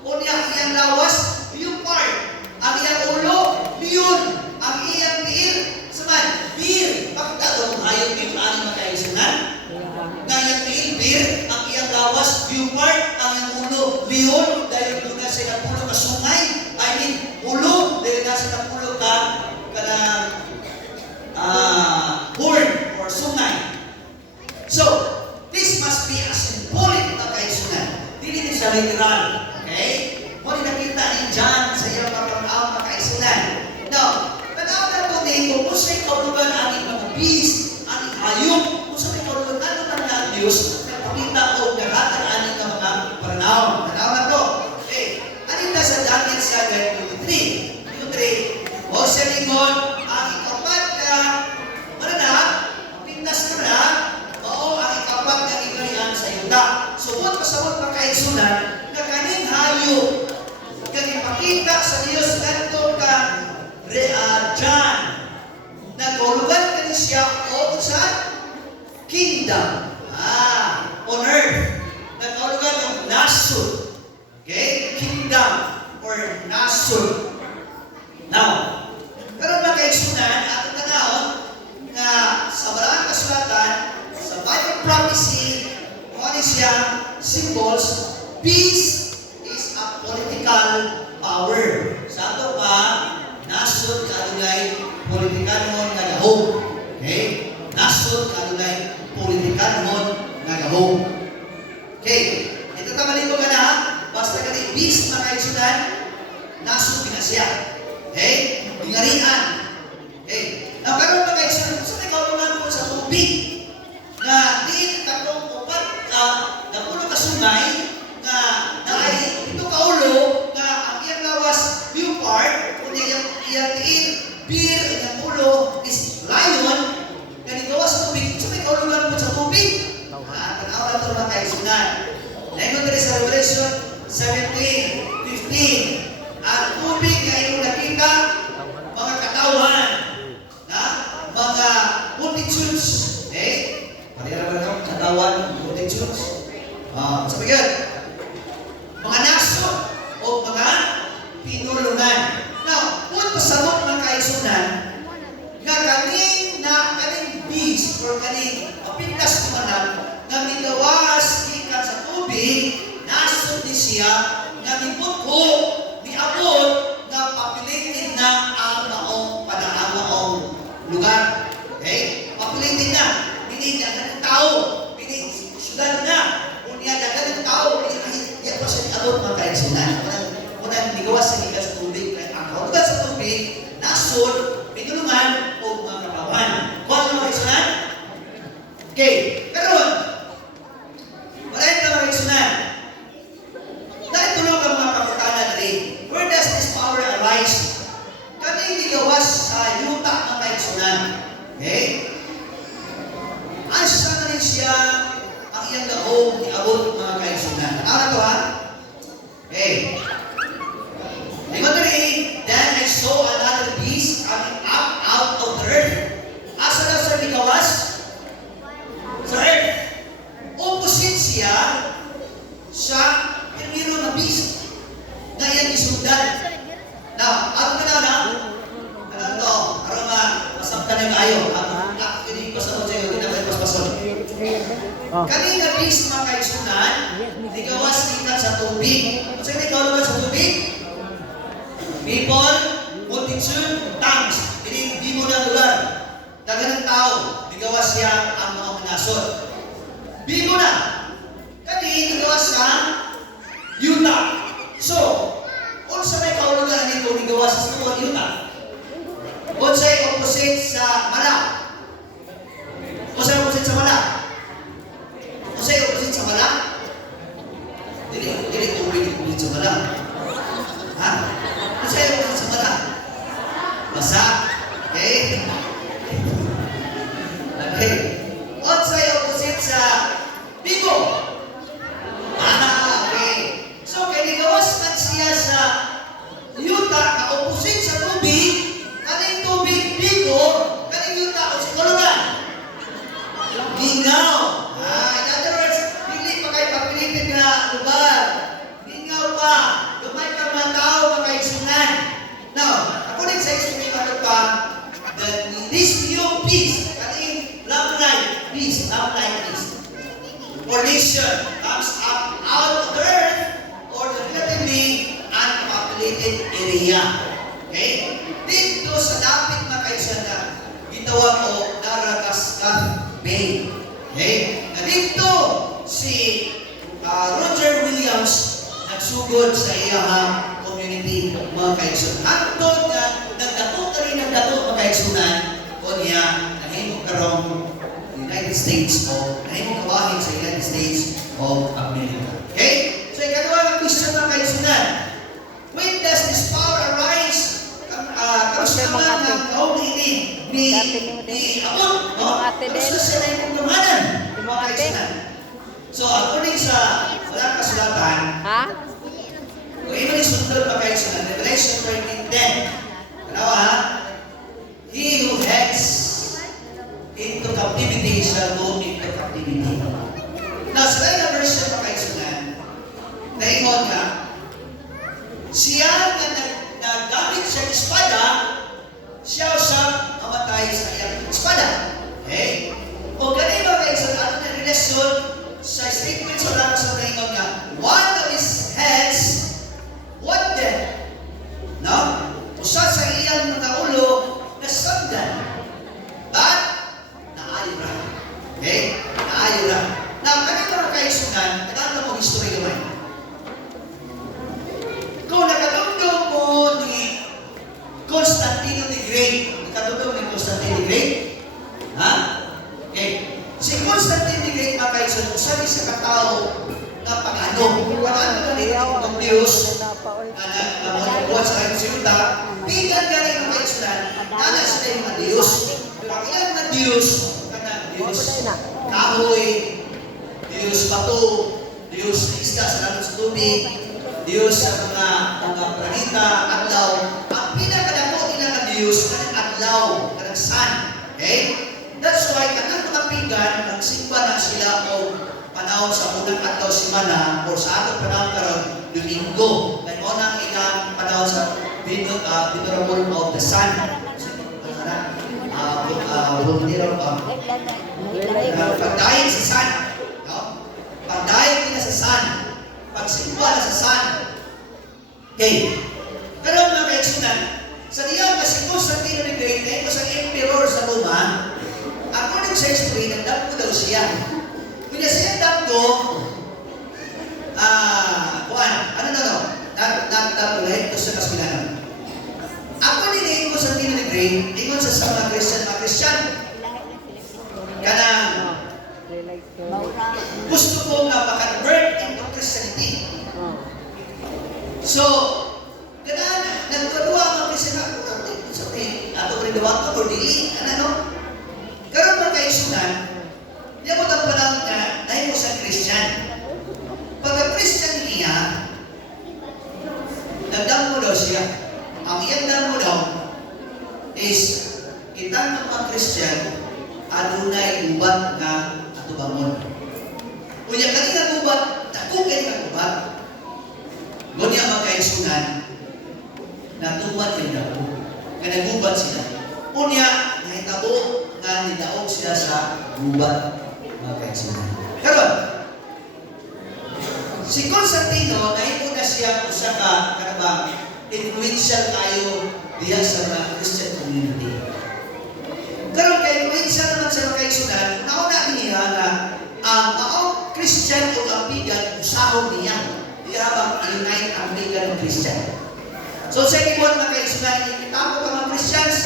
Kunya iyang lawas, yung part. Ang iyang ulo, liyon. Ang iyang tiil, saman, beer. Bakit doon ayaw yung ani makaisunan? Nga iyang tiil, beer. Ang iyang lawas, yung part. Ang iyang ulo, liyon. Dahil doon na siya ng 10 ka sungay. I mean, ulo. Dahil na siya ng 10 ka horn or sungay. So, this must be a symbolic na kaisunan. Dili din siya literal. Okay? Muli nakita ni John sa iyong mga kaisunan. Now, tanaw na ito din kung sa'y kaulugan aning mga beast, aning hayop, kung sa'y kaulugan ano man na Diyos, nagpakita o nagatan aning mga pananaw. Tanaw na ito. Okay. Anin na sa Daniel 7:23. 23. O sa lingon, ang ikapat ka, mananap, pintas ka na, o ang ikapat ka igarihan sa yuta. Subot pasabot na kaisunan, na kaning hayop, ipakita sa Diyos kanto ka John. Nagulugan ka ni siya o sa kingdom. On earth. Nagulugan yung nasod. Okay? Kingdom or nasod. Now, pero makaisunan at tanawon na sa maraming kasulatan, sa Bible prophecy, kung siya symbols, peace is a political power. Sa ato pa, nasod kadulay politikanhon nga gahom. Okay? Nasod kadulay politikanhon nga gahom. Okay? Ito tamalito ka na, basta ka ni beast na kaisunan, nasod ka na siya. Okay? Ingarian. Okay? Now, karoon na kaisunan, sa may kaulunan ko sa tubig, na din tatlong upat na puno kasungay, na ay ito kaulo na ang iyang lawas yung part kung iyang tiin beer ang ulo is lion ganito sa tubig so may kaulugan po sa tubig tanaw na ito mga kaisunan ngayon dito sa Revelation 17:15 ang tubig na iyong nakita mga katawan na mga multitudes parira ba ito katawan multitudes sabi yan mga naso o mga pinulungan. Now, kung pasabot ng kaisunan, nga kaning beast or kaning pintas kumanan, nga migawas ikan sa tubig, naso ni siya, nga mibutho, miabot, nga papilitin na ang maong lugar. Okay? Papilitin na. Meaning, dagan ng tao. Meaning, syudad na. Unya, dagan ng tao. Meaning, yan pa siya niabot mga kaigsunan. Unang nigawas sa higas sa tubig. Ang kautugan sa tubig, nasod, pinulungan, o mga kapawan. Kung ano mga kaigsunan? Okay. Karoon, maraming mga kaigsunan. Dahil tulog ang mga kapitanan na rin. Where does this power arise? Kami nigawas sa yuta ng kaigsunan. Okay? Asa na rin siya ang iyang gaong niabot mga kaigsunan. Ano na to ha? Okay. Limot na rin, then I saw another beast coming up out of the earth. Asa na siya nigawas? Sa earth. Opposite siya sa primero na beast na iyang isundan. Now, ano ka na? Ano to? Para masabtan na kayo. Hindi ko sa mga sa'yo, hindi na kayo paspason. Kanina beast mga kaisunan, ligawas kita sa tubig. Kung saan ikaw naman sa tubig? People, multitude, tongues. Hindi mo na lugar. Dagan ng tao, ligawas siya ang mga minasod. Bigo na. Kanina ligawas sa yuta. So, kung sa may kaulugan nito, ligawas sa tuwan yuta. Kung sa'y opposite sa mala. Kung sa'y opposite sa mala. Kung sa'y opposite sa mala. Dili tubig opposite sa mala. Ha? Kung sa'y opposite sa mala. Basa. Okay? Okay. Kung sa'y opposite sa bigo. Okay. So, kaya ligawas man siya sa yuta, ka-opposite sa tubig, kaning tubig bigo, kaning yuta o sa kulugan. Gingaw. In other words, hindi pa kayo pagpilitin na lugar. Gingaw pa. Lumay ka mga tao, mga kaisunan. Now, according sa history, ano pa, this new peace, kaning love-like peace, or nation, comes up out of the earth, or the relatively unpopulated area. Okay? Dito sa dapit na kaisunan, gitawag o Naragansett Bay. Okay? Na dito, si Roger Williams nagsugod sa iyang community mga kaisunan. Antod na nagdako mga kaisunan o niya nahimong karong United States o nahimong kawahin sa United States of America. Okay? So, ikalawa ang question ng kaisunan. When does this power arise? Karusaman ng kauniti ni Amon. Karusa siya na yung kamanan. Mga kaisunan. So, according sa walang kasulatan, kung ito ni sundot mga kaisunan, Revelation 13:10. Kanawa ha? He who heads into captivity shall go into captivity. Now, sa kanya version mga kaisunan, naingon nga, siya na nagamit siya ng espada, siya mamatay sa iyang espada. Okay? O ganun mga kaisunan, ano na relasyon sa statement sa wala sa naingon nga, one of his heads, what then? No? Usa sa iyang mga ulo na sundan. But, naayo ra. Okay? Naayo ra. Now, kanina mga kaisunan, katanda mo history naman. Kung nakatundong mo ni Constantino the Great, nakatundong ni Constantino the Great, ha? Okay. Si Constantino the Great, mga kaisunan, sabi sa katao na pag-ano. Pag-ano na nito ng Diyos, na buwan sa kanyang sinuta, bigan ka rin mga kaisunan, nana sila yung mga Diyos. Pag ilang na Diyos, Diyos kahoy, Diyos bato, Diyos na isda sa lahat sa tubig, Diyos sa mga planeta, adlaw. Ang pinakadako nila na Diyos, kanang adlaw, kanang sun. Okay? That's why, kanang mga pigan, nagsimba na sila o panahon sa unang adlaw simana o sa atong panahon karon Domingo. Kaya mo nang ilang panahon sa Venerable of the Sun. Pagdahin sa sun. No? Pagdahin nila sa sun. Pagsimba na sa sun. Okay. Pero mga kaisunan, sa diyan kasi Constantino the Great, ay sa emperor sa Roma, according sa history, nagdako nagdamgo daw siya. Kung siya nagdamgo, nagdamgo sa kasbilanan. Ako din ko sa Tinigray, ingon sa mga Christian, kanang gusto ko nga maka-convert into Christianity. So, ganaan, nagkadua mga Christian ako, ato ko rin dawa ko, or dili, ano? Karoon ba kayo sunan, niya mo ang panahon na dahil mo sa Christian. Pagka-Christian niya, nagdamo daw siya. Ang iyang damo daw is, kitang mga Christian, adunay ubat nga atubangon. Kunya kanina ubat, dako kay nga ubat. Ngunya makaisunan, natuman yung dako. Kaya nagubat sila. Unya, nahitabo nga nidaog sila sa gubat makaisunan. Karon, si Constantino, nahito na siya usa ka kanabang influential kayo diya sa mga Christian community. Karon kay influential naman sa makaisunan, nauna niya na ang maong Christian o ambigan usahon niya. Di habang unite ang ambigan ng Christian. So sa ibuan makaisunan, ikitamo ka mga Christians,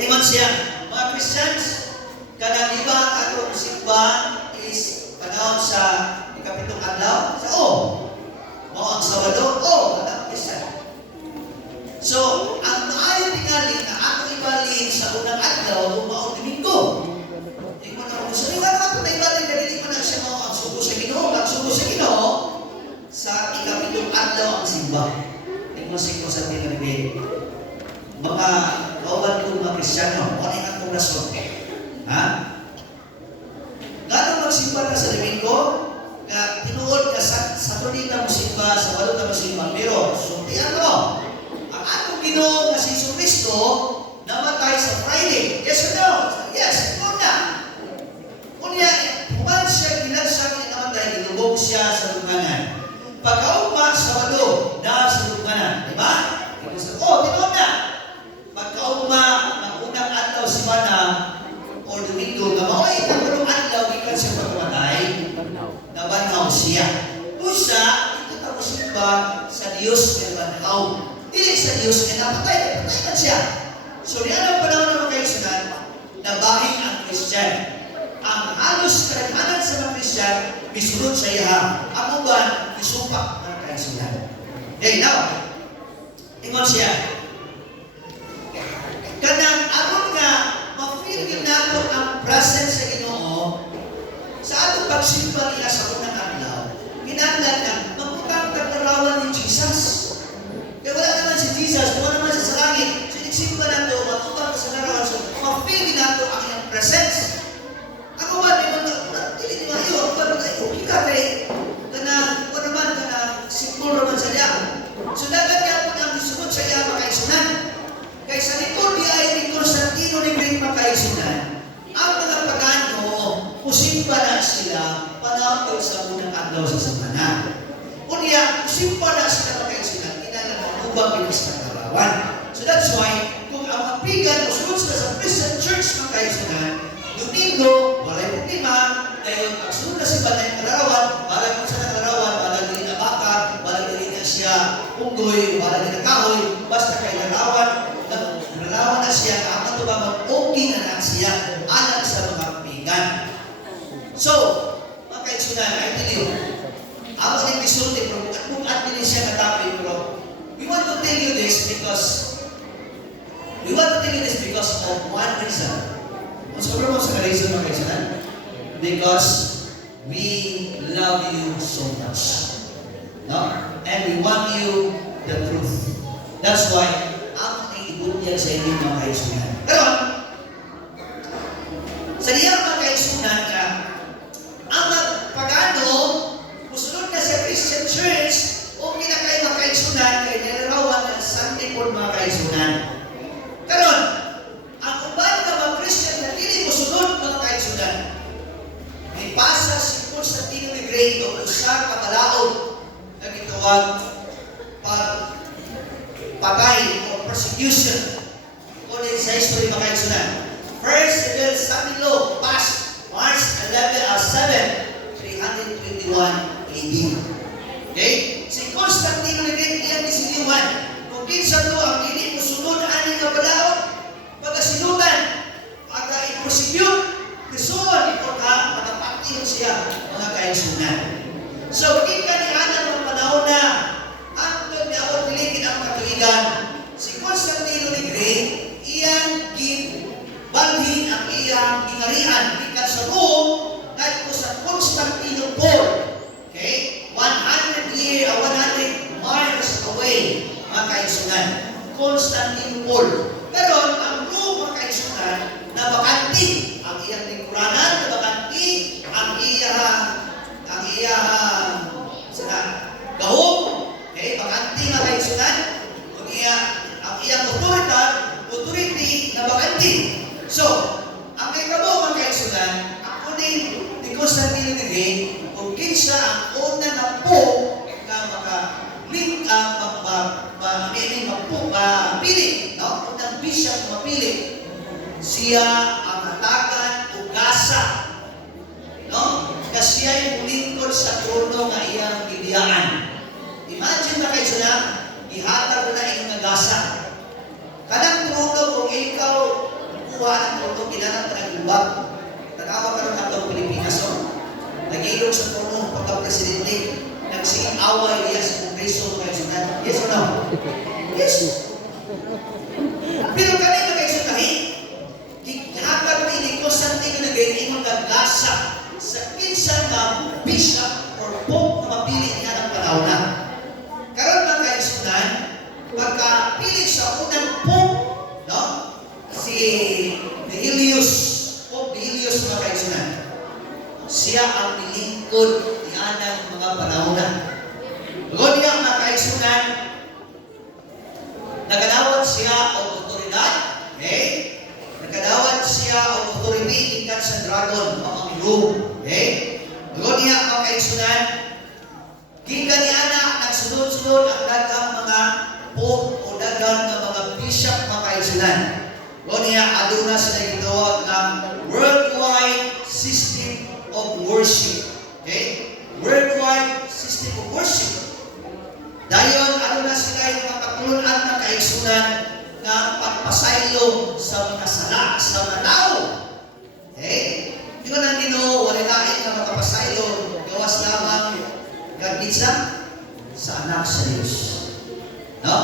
ingon siya, mga Christians, kanang iba atong simbahan is panahon sa ikapitong adlaw, sa mao ang Sabado, kanang Christian. So, ang maayo tingali na atong ibalin sa unang adlaw o maong Domingo. Ingon na ko, so nga naman na ibalin na hindi mo na siya mao ang sugo sa Ginoo, ang sugo sa Ginoo sa ikapitong adlaw ang simba. Ingon sa tingali. Mga kauban ko mga Kristiyano, ano yung atong rason? Ha? Gano'n magsimba ka sa Domingo, na tinuod ka sa tuloy na musimba, sa walo na musimba, pero suntian mo, ang atong Ginoo na si Jesucristo namatay sa Friday. Yes or no? Yes, ito na. Kunya, human siya, ginansang namatay, ilubog siya sa lunganan. Pagkauma sa walo, na sa lunganan. Diba? Tinuod na. Pagkauma, ng unang adlaw si Mana, o Domingo, na maoy, ng unang adlaw, ikan siya pagkamatay, nabanaw siya. Pusa, ito ang simba sa Diyos na nabanaw. Dili sa Diyos na napatay man siya. So, di anong panahon na makaisunan, nabahing ang Christian. Ang halos karaghanan sa mga Christian, misunod sa iya. Ang uban, isupak ng kaisunan. Okay, now, ingon siya, kanang aron nga ma-feel nato ang presence sa Ginoo sa atong pagsimba niya sa unang adlaw. Kinahanglan na magputang tagdarawan ni Jesus. Kaya wala naman si Jesus, wala naman siya sa langit. So nagsimba nato, magputang sa larawan, so ma-feel nato ang iyang presence. Ako ba, hindi ni Mario, ako ba kayo, ikatay, kanang, o naman, kanang, simbol naman sa liya. So dagat nga po ang isunod sa iya makaisunan. Kaya sa likod di ay ni Constantino ni Great makaisunan, ang mga pagano, usimpa na sila panahon sa unang adlaw sa semana. Unya, usimpa na sila makaisunan, kinala magubang pinagpagarawan. So that's why, kung ang ambigan, usunod sila sa Christian Church makaisunan, Domingo, walay problema, dahil pagsunod na si Banay Kalarawan, balay mo sa Kalarawan, balay din na baka, balay din na siya unggoy, balay din na kahoy, basta kay Kalarawan, nalawan na siya, ang matubang okay na lang siya, alam sa mga pigan. So, mga kaitsunan, I tell you, ako nang bisulti, kung at din siya katabi, pero we want to tell you this because of one reason. Kung sobrang mo sa reason, mga kaitsunan, because we love you so much. No? And we want you the truth. That's why, yan sa inyo mga kaisunan. Pero, sa niyang mga kaisunan ka, ang pagano, musunod na sa Christian Church, o kinakay mga kaisunan, kaya nilarawan ng Sunday for mga kaisunan. Karon, ang uban ng mga Christian na hindi musunod mga kaisunan, may pasa si Constantino the Great o usa kabalaod na gitawag patay o persecution. Sa history makaisunan. First, civil family law passed pag-ibig. Okay? Si Constantino Negret iyang isiniwan. Kung kinsa to ang dili musunod ani nga balaod, pagasinutan, aga i-prosecute, prison, ito ka, pagapaktiyon siya, mga kaigsunan. So, kita ni Anan ng panahon na, ang niyaot piligid ang katuigan, si Constantino Negret, iyang gibalhin ang iyang gingarian, ikat sa Rome, kahit po sa Constantinople. Okay? 100 miles away, mga kaigsunan. Constantinople. Pero ang Rome, mga kaigsunan, nabakanti ang iyang lingkuranan, nabakanti ang iyang gahom. Okay? Bakanti, mga kaigsunan. Ang iyang authority, nabakanti. So, ang may kabo, mga kaigsunan, ako ni Constantino Negret, kung kinsa ang una na po na mapili, no? Unang bishop mapili, siya ang hatagan o gasa, no? Kasi siya yung lingkod sa trono nga iyang bibiyaan. Imagine na kayo na, ihatag na iyong nagasa. Kanang trono, kung ikaw kuha ng trono, kailangan ka nag-ubag. Tanawa ka rin ang Pilipinas, no? Nag-ilog sa trono pagka-presidente, nagsing-away niya sa Kongreso kayo sa nan. Yes or no? Yes. Pero kanina kayo sa tahin, ihatag ni Constantino Negret ay magagasa sa kinsa na bishop or pope na mapili niya ng panahon na. Karon mga kaisunan, pagkapilit sa unang pope, no? Si Nihilius, Pope Nihilius, mga kaisunan, siya ang nilingkod ni Anang mga panahon na. Doon niya, mga kaisunan, nagadawat siya o otoridad, okay? Nagadawat siya o authority ikat sa dragon o ang Rome, okay? Doon niya, mga kaisunan, gikan ni Ana, nagsunod-sunod ang dagang mga pope o dagang ng mga bishop, mga kaisunan. Doon niya, aduna sila gitawag ng worldwide system of worship. Okay? Worldwide system of worship. Dayon, aduna sila yung makapulunan ng kaigsunan ng pagpasaylo sa mga sala, sa mga tao. Okay? Di ba nang Ginoo, wala lain na makapasaylo, gawas lamang kagitsa sa anak sa Diyos. No?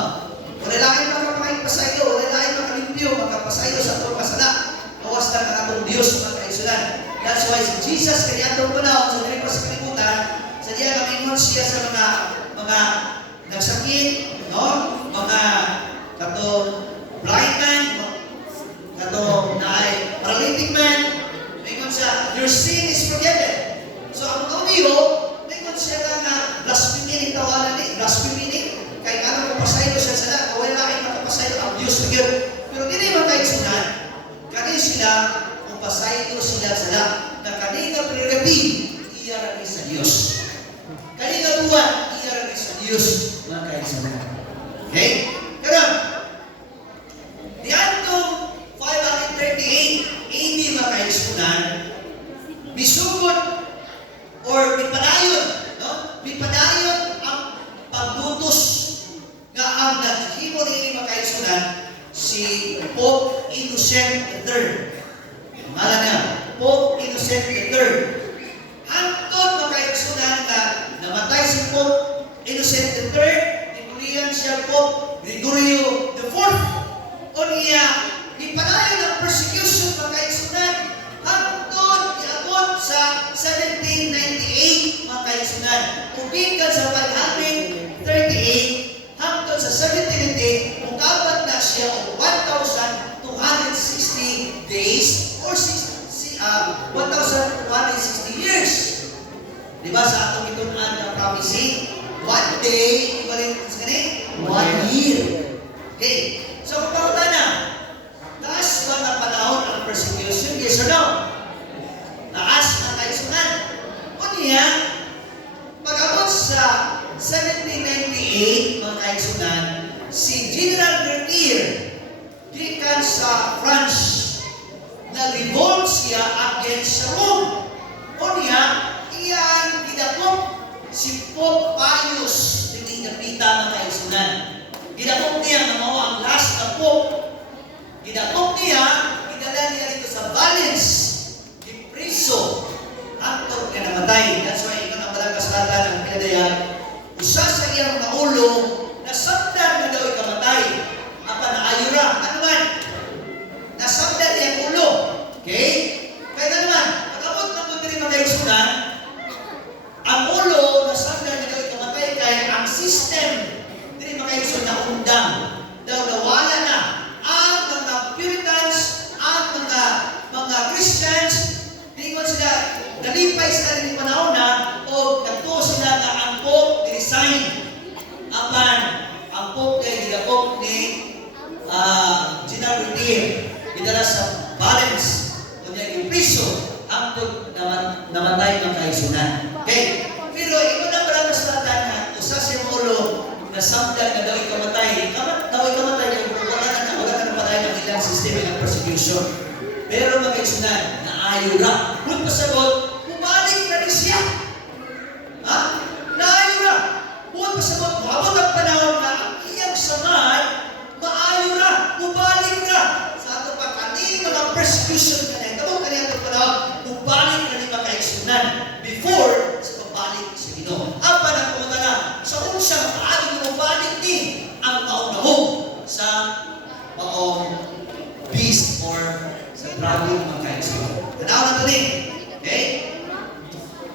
Wala lain makapasaylo, wala lain makalimpyo, makapasaylo sa atong kasala, gawas lang ang atong Diyos, mga kaigsunan. That's why si Jesus, kaya atong panahon, sa nilipos sa kalimutan, sa diya kamingon siya sa mga nagsakit, no? Mga katong blind man, katong naay paralytic man, mingon siya, your sin is forgiven. So ang kaumiyo, mingon siya na blasphemy, tawanan ni blasphemy, kay ano kapasaylo siya sila, kawala lain makapasaylo ang Diyos nagyod. Pero dili man kayo sunan, kani sila, kung pasaylo sila sila, na kanina prerogative, iya rin sa Diyos. Kanina buwan, iya rin sa Diyos, mga kayo sunan. Okay? Karon, diantong 538 AD, mga kayo sunan, misugod or mipadayon, no? Mipadayon ang pagdutos nga ang naghimo ni mga kaigsunan si Pope Innocent III. Ngalan niya, Pope Innocent III. Hangtod mga kaigsunan nga namatay si Pope Innocent III, tinulian siya Pope Gregorio IV. O niya, ipadayon ang persecution mga kaigsunan hangtod iabot sa 1798 mga kaigsunan. Ubigan sa 538 hangtod sa 1798, mukabat na siya o 1,260 days or 1,260 years. Diba sa atong itunan ng prophecy? One day, equivalent sa ganit? 1 year. Okay. So, kung pauta na, taas ba na panahon ang persecution? Yes or no? Taas na kaisunan. O niya, pag-abot sa 1798, mga kaigsunan, si General Berthier, gikan sa France, nag-revolt siya against sa Rome. O niya, iyan gidakop si Pope Pius dili napita mga kaigsunan. Gidakop niya nga mao ang last na Pope. Gidakop niya, gidala niya dito sa Valens, gipriso, hangtod nga namatay. That's why ikaw ang balang kasulatan ang pinadayan. Usa sa iyang mga ulo, nasabdan na daw ikamatay. Apa naayura? Ano man? Nasabdan iyang ulo. Okay? Kaya naman, pag-abot na po din mga kaigsunan, ang ulo, nasabdan na daw ikamatay kaya ang system din mga kaigsunan na undang. Daw nawala na ang mga Puritans, ang mga Christians, lingon sila, nalipay sila rin yung panahon na o nagtuo sila na ang Pope resign. Apan, ang Pope ay gidakop ni General Bernier, gidala sa Valens, kunya yung priso, ang namatay ng kaigsunan. Okay? Pero ito na pala kasulatan na usa si Molo na samdan na daw ikamatay. Daw ikamatay yung wala na patay ng ilang system ng persecution. Pero mga kaigsunan, naayo na. Kung pasagot, bumalik na rin siya. Ha? Naayo na. Kung pasagot, abot ang panahon na ang iyang samad, maayo na. Bumalik na. Sa ato pa kaning mga persecution na ito, kanina ito panahon, bumalik na rin mga kaigsunan before sa pabalik sa Ginoo. Apa na pumunta na sa unsang paano bumalik din ang maunahong sa maong beast or sa dragon mga kaigsunan. Tanaw na ito din. Okay?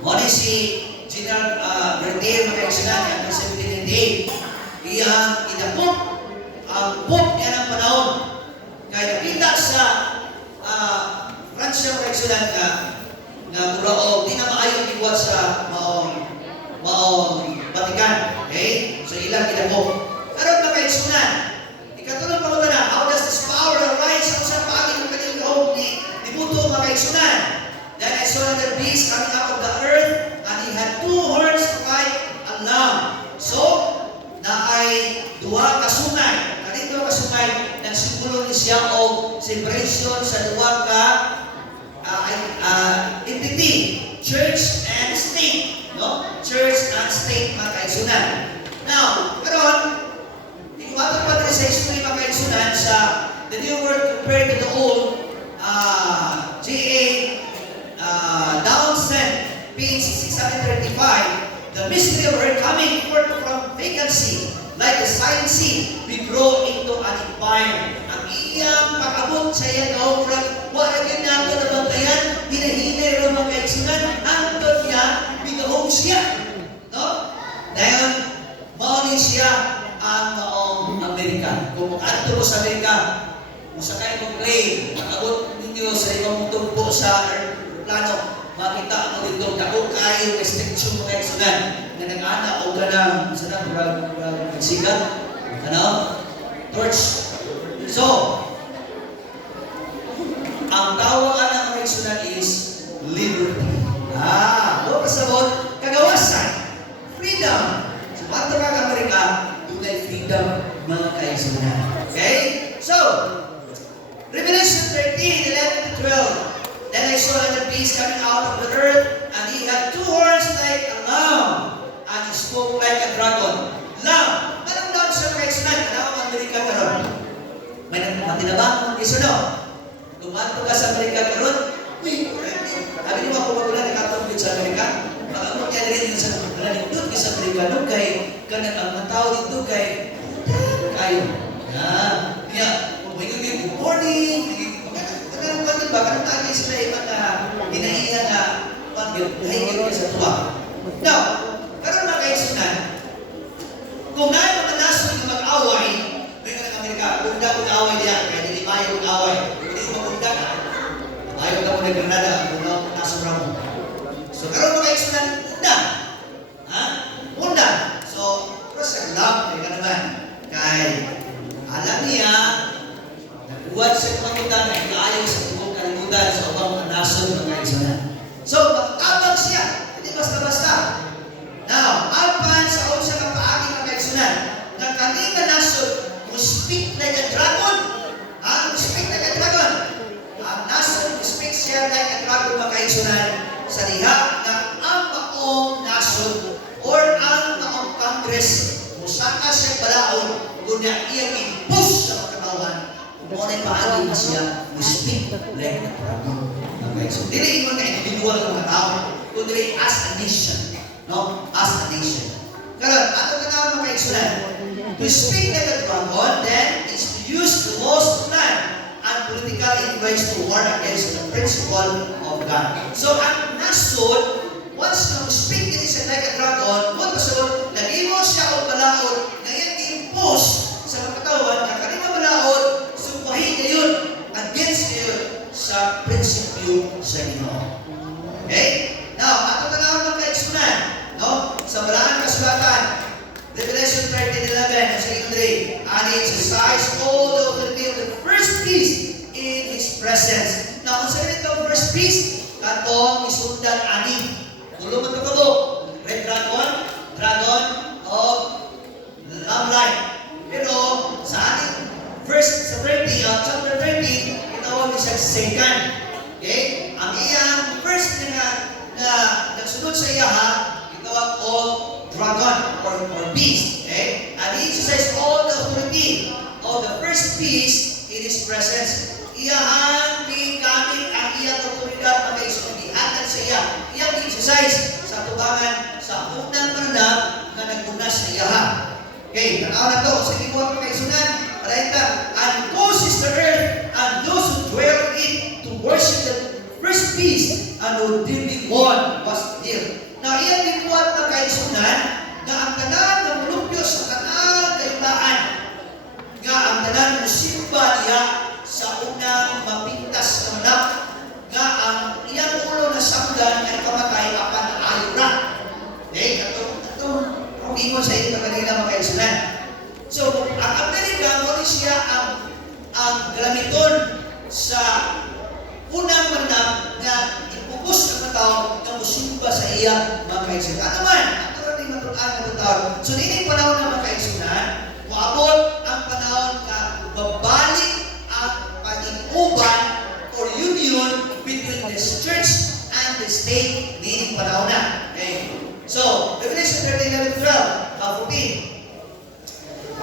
Muna si General Bernier mga kaigsunan niya ng 1798. Iyang idapot ang Pope niya ng panahon. Kaya nakita sa Fransya mga kaigsunan na kuraog, di na maayong iwat sa maong Vatican. Okay? So ilang idapot. Karon mga kaigsunan, ikatulong pa ko na, how does this power arise sa usang pagin ng kanyang loob ni Buto mga kaigsunan? Then I saw another beast coming out of the earth, and he had two horns like a lamb. So, na ay duha ka sungay. Kaning duha ka sungay, nagsimbolo ni siya og separation sa duha ka entity, church and state. No? Church and state mga kaigsunan. Now, karon, ikuwato pa rin sa history mga kaigsunan sa the New World compared to the Old, G.A. Townsend, page 635, the mystery of her coming forth from vacancy, like the silent sea, we grow into an empire. Ang iyang pag-abot sa iya daw, wala yun nato na bantayan, hinahinay rin mga kaigsunan, hangtod niya, bigahong siya. No? Dahil, maunin siya ang maong Amerika. Kung mag-anto sa Amerika, kung sakay mong plane, mag-abot ninyo sa ibang tugpo sa plano, makita mo dito, dako kayo restriction mga kaigsunan na nag-ana o ka ng nagsigat, ano? Torch. So, ang tawagan ng mga kaigsunan is liberty. Doon pasabot, kagawasan, freedom. So, pato ka Amerika, tunay freedom mga kaigsunan. Okay? So, Revelation 13, 11 to 12. Then I saw another beast coming out of the earth, and he had two horns like a lamb, and he spoke like a dragon. Lamb! Anong lamb sa mga kaigsunan? Ano ang Amerika karon? May matinabang ng iso, no? Tumanto ka sa Amerika karon, uy, sabi niyo ako magulan nakatulog sa Amerika? Baka mo kaya rin sa nalindot ka sa Amerika, no? Kay kanang ang tao dito kay kayo. Kaya, good morning, bakit ang tagi sila ibang hinaiya na pag-hingin sa tuwa. Now, karon mga kaigsunan, kung na yung mga naso na mag-away, may mga Amerika, kunda kung away niya, kaya hindi mayo kung away. Hindi mo kunda na. Ayaw ka mo na Granada, kung na naso ramo. So, karon mga kaigsunan, kunda. Kunda. So, terus ang love, kaya naman, kay alam niya, nagbuhat sa kalimutan, nag-aayaw sa tubong kalimutan sa ubang nasod mga kaigsunan. So, magkabang siya. Hindi basta-basta. Now, alpan sa unsang ang paagi mga kaigsunan, na kanina nasod, speak like a dragon. Speak like a dragon. Ang nasod, speak siya like a dragon mga kaigsunan, sa diha na ang maong nasod o saka siya balaod, kunya iya i-push sa katawan, o na paagi na siya speak like a dragon. Okay, so dili mo na individual ng mga tao, kundi as a nation, no? As a nation. Karon, ato ka na makaigsunan. To speak like a dragon, then, is to use the most plan and political influence to war against the principle of God. So, ang nasod, once na speak it is like a dragon, mo nasod, nag-imo siya o balaod, ngayon i-impose sa katawan, na kanina balaod, sumpahin na yun, against na yun, sa prinsipyo sa Ginoo. Okay? Now, ato ka na makaigsunan, no? Sa Balaan Kasulatan, Revelation 13:11, ang sa Andre, and it exercised all the authority of the first beast in his presence. Now, kung sabi nito, first beast, katong isundan ani. Tulong mo ito red dragon, dragon of lamplight. Pero, sa ating verse, sa 30, chapter 13, itawag niya siya Satan. Okay? Ang iyang first na nagsunod sa iya, itawag all dragon or beast. Okay? And he exercised all the authority of the first beast in his presence. Iyahan ni gamit ang iyang otoridad na may sunodihan sa iya. Iyang exercise sa tubangan sa unang mananap na nagbunas sa iyahan. Okay, tanaw na to. Sa libuan kay sunan, and causes the earth and those who dwell in it to worship the first beast and who dearly one was there. Now, iyang libuan na kay sunan na ang tanan ng mulupyo sa tanan kayutaan nga ang tanan musimba niya sa unang mapintas ng manap nga ang iyang ulo na samdan ay kamatay apan ayura. Okay, ang ingon sa ito kanila makaisunan. So, ang Amerika, muli siya ang gamiton sa unang manap na ipupus ng tao na musimba sa iya makaisunan. Ano man, ito rin matulaan na tao. So, hindi panahon na makaisunan, maabot ang panahon na babalik ang pag-iuban or union between the church and the state nining panahon na. Okay. So, Revelation 13:11-12, 14.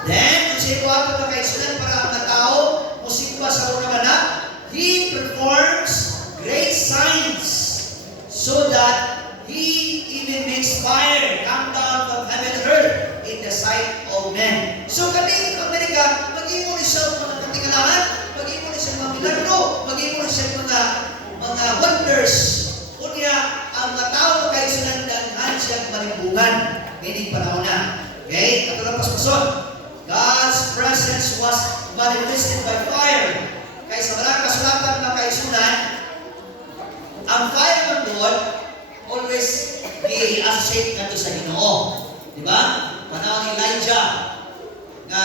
Then, kung siya iwato na kaisunan para ang mga tao, musimba sa unang anak, he performs great signs so that he even makes fire come down from heaven and earth in the sight of men. So, kaning Amerika, mag-imo ni siya mga katingalahan, mag-imo ni siya mga milagro, mag-imo ni siya mga wonders. Kunya, ang mga tao na kaisunan dahil siyang malimbungan, meaning panahon na. Okay? Ito lang paspason. God's presence was manifested by fire. Kaya sa maraming kasulatan ng kaisunan, ang fire ng Lord always i-associate nato sa Ginoo. Di ba? Panahon ni Elijah na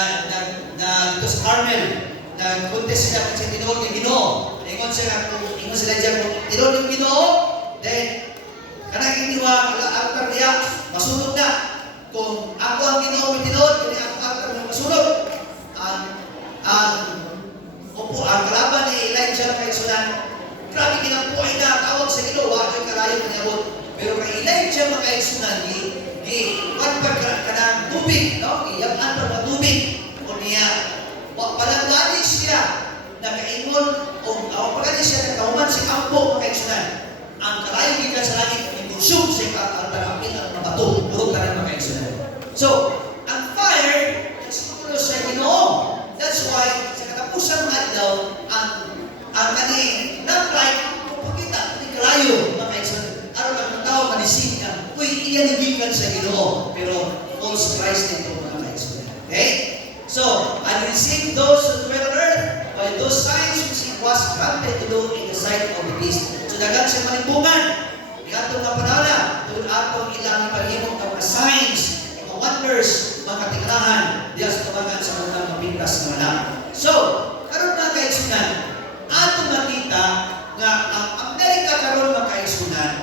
dito sa Carmel, nag-contest siya kung siya tinood ng Ginoo. Ingon sila Elijah kung tinood ng Ginoo, then kanang iniwa, altar niya, masunod na. Kung ako ang Ginoo tinood, kani ako altar niya masunod. Ang kalaban ni Elijah kay Sunan, grabe kinampuay na tawag sa Ginoo, wakil kalayo kanyabot. Pero kay Elijah makay Sunan, pagpag kanang tubig, no? Iyaman pa ng tubig. O niya, palangani siya, nakaingon, o pagkani siya, nakahuman si Ampo makay Sunan. Ang kalayo gikan sa langit, ibusyog siya ka-altarapin ang mga bato, puro ka na makay Sunan. So, ang fire, nagsimulo sa Ginoo. That's why, sa katapusan ng adlaw, ang kani lamplight, pagkita, ni kalayo, makay Sunan. Araw lang ng tao, manisig na, uy, iyan higikan sa Ginoo. Pero, false Christ nito, mga kaisunan. Okay? So, I received those who dwell on earth, by those signs which it was granted to do in the sight of the beast. So, dagat siya malimbungan. Iatong na panala, doon atong ilang ipalhimong ng mga signs, mga wonders, mga katinglahan, diya sa tumagan sa mga mapintas na manang. So, karon mga kaisunan, atong makita nga ang Amerika karon mga kaisunan,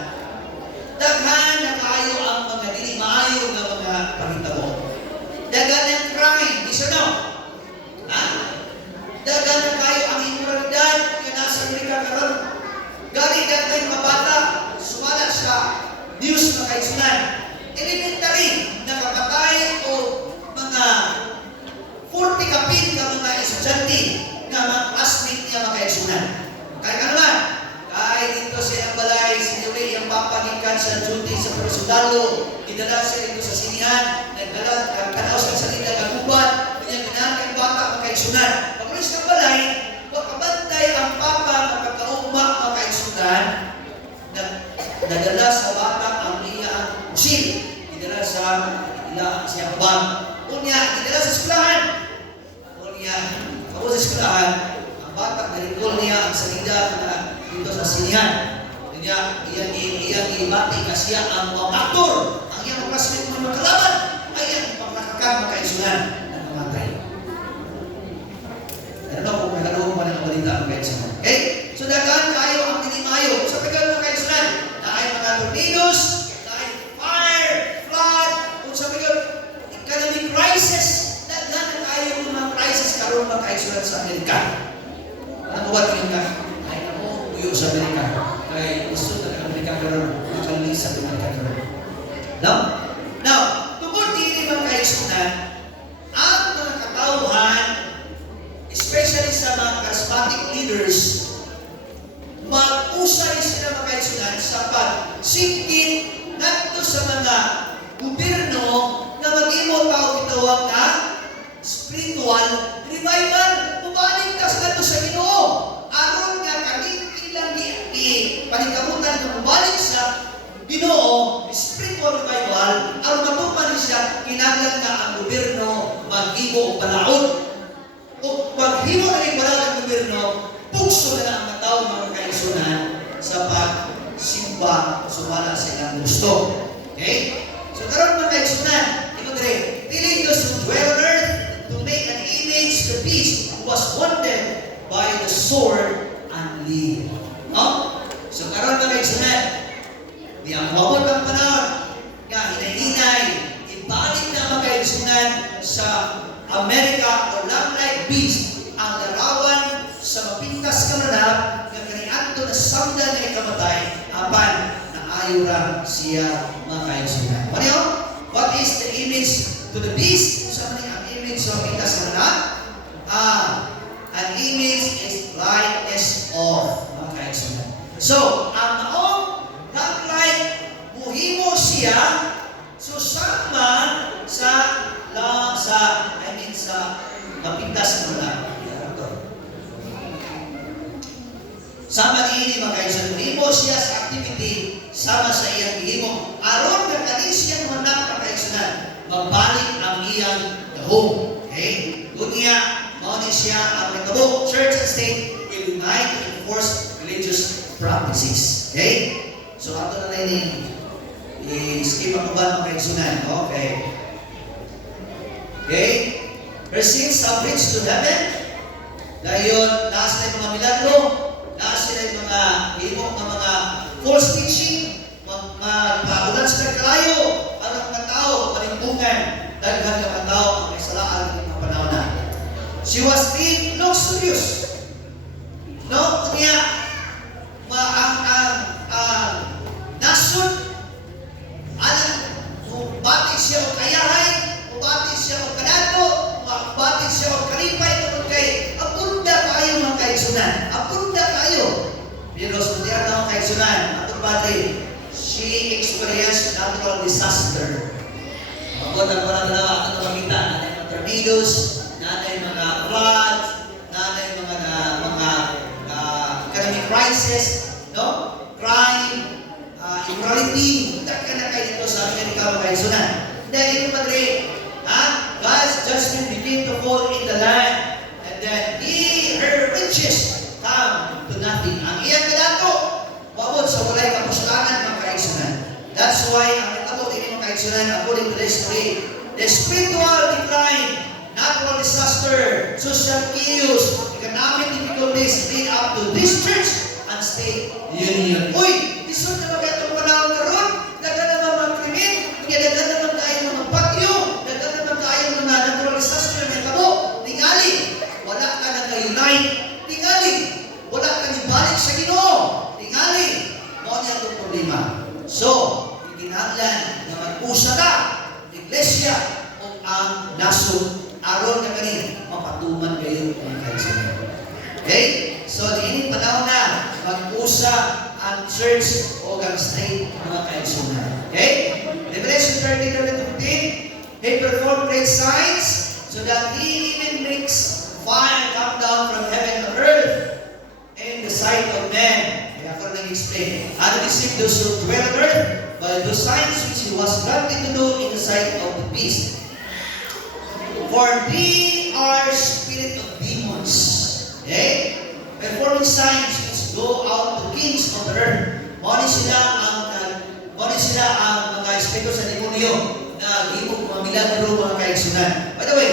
daghan na kayo ang mga dili maayo nga mga pahitabo. Daghan ng crime, isa no? Daghan na kayo ang immoralidad nga nasa Amerika karon. Gari daghan mga bata, sumala sa news mga kaisunan. Elementary, nakapatay o mga papagikan sa duty sa personalo, gidala siya dito sa sinihan, nagdala, tanaw sa salita ng gubat, kanya ginahan kang bata makaigsunan. Pag-ulis ng balay, kabantay ang papa na pagkaugma makaigsunan, nadala sa bata ang iyang usil, gidala sa ila siya bang. Unya, gidala sa eskwelahan. Unya, ako sa eskwelahan, ang bata nalikol niya ang salida na dito sa sinihan. Kanya, iyang ibati na siya ang mga aktor. Ang iyang mga kaslit mga kalaban ay ang pagkakakang makaisunan ng mamatay. Ano kung nagkaroon pa ng balita ang kaisunan? Okay? So, dagaan kayo ang tinimayo. Sa pagkaroon ng kaisunan, na ay mga tornadoes, na ay fire, flood, kung sa pagkaroon, economic crisis, dagaan kayo ng mga crisis karoon ng kaisunan sa Amerika. Ano ba tingin ka? Ay, ako, uyo sa Amerika. Kaya gusto na Amerika karoon, makalli sa Amerika karoon. Now, tungkol din mga kaisunan, ang mga katauhan, especially sa mga charismatic leaders, mag-usay sila mga kaisunan sa pag-singkit nato sa mga gobyerno na mag-imo tao itawag na spiritual revival. Mubalik ka sa nato sa Ginoo. Aron nga kaning ilang panikamutan na mubalik sa Ginoo, spiritual revival, aron matuman siya, kinahanglan nga ang gobyerno mag-imo og balaod. O paghimo na rin wala ng gobyerno, pugso na ang tao mga kaisunan sa pagsimba sumala sa ilang gusto. Okay? So karon mga kaisunan, ito rin, feeling those who dwell on earth to make an image the beast who was wounded by the sword and live. No? So karon mga kaisunan, di ang wabot ang panahon, nga hinay-hinay, ibalik na mga kaisunan sa Amerika o lang like beast ang larawan sa mapintas kamanap nga kaniadto na samdan na ikamatay apan naayura siya mga kaisunan. What is the image to the beast? Sa maning ang image sa mapintas kamanap? An image is likeness of mga kaisunan. So, ang maong like muhimo siya susama sa mapintas mo lang. Sama niini mga kaisunan, himo siya sa activity sama sa iyang gihimo. Aron nga kani siya manap mga kaisunan, magbalik ang iyang dahom. Okay? Dunya, mao ni siya ang nagtabo. Church and state will unite to enforce religious practices. Okay? So ato na rin i-skip ako ba mga kaisunan? Okay. Okay? Her sins have reached to heaven. Dayon, lahat sila yung mga milagro, lahat sila yung mga himok na mga false teaching, magpaulan sila kalayo, ang mga tao, palimpungan, daghan ng mga tao, ang isalaan ng mga panahon na. She was being luxurious. No? Kaya, ang nasod, bati siya o kayahay, bati siya o kanato, bati siya o kalipay tungkol kay apunda kayo mga kaisunan. Apunda kayo. Pero sundihan na mga kaisunan, atong padre, she experienced natural disaster. Pagod ang mga dalawa, atong makita, nanay mga tornadoes, nanay mga floods, nanay mga economic crisis, no? Crime, immorality, ka na kayo dito sa Amerika mga kaisunan. Dahil ito padre, God's judgment begin to fall in the land, and then her riches come to nothing. Ang iyang kadako, wabot sa walay kapuslanan mga kaisunan. That's why ang natabo din mga kaisunan, according to this story, the spiritual decline, natural disaster, social chaos, economic difficulties lead up to this church and state union. Uy! Isod na mga itong panahon karon, dagan naman mga krimen, dagan naman tayo mga bagyo, dagan naman tayo mga natural disaster na tabo. Tingali, wala ka na kaunite. Tingali, wala ka nibalik sa Ginoo. Tingali, mo niya itong problema. So, iginahanglan na mag-usa ka, iglesia, o ang nasod, aron na kani, mapatuman kayo mga kaisunan. Okay? So, diinin panahon na, mag-usa ang church o ang state mga kaigsunan. Okay? Revelation 13:15, He performed great signs so that He even makes fire come down from heaven to earth in the sight of men. Kaya ako nag-explain. And deceived those who dwell on earth by those signs which He was granted to do in the sight of the beast. For they are spirit of demons. Okay? Performing signs which go out to kings of the earth. Muna sila ang mga espiritu sa demonyo na himog mga milagro mga kaigsunan. By the way,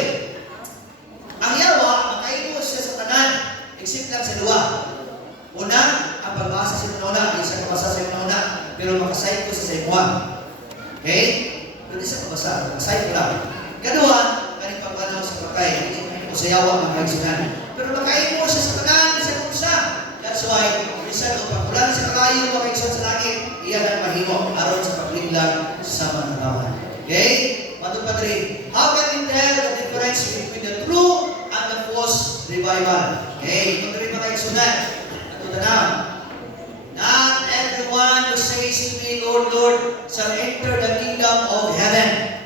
ang yawa, makaimo siya sa tanan, except lang sa dua. Una, ang pagbasa sa una, isa kabasa sa una, pero makasayt ko sa imuha. Okay? Pwede sa pabasa, makasayt ko lang. Kadua, kaning pagbanaw sa patay, o sa yawa mga kaigsunan. Pero makaimo siya sa tanan, isa kumsa. That's why, isa o pagkulan sa kakayo mga kaigsunan sa langit, iyan ang mahimo, aron sa pagliglang sa mananawan. Okay? Matupad rin. How can we tell the difference between the true and the false revival? Okay, ito rin mga kaigsunan. Ito na. Not everyone who says to me, Lord, Lord, shall enter the kingdom of heaven.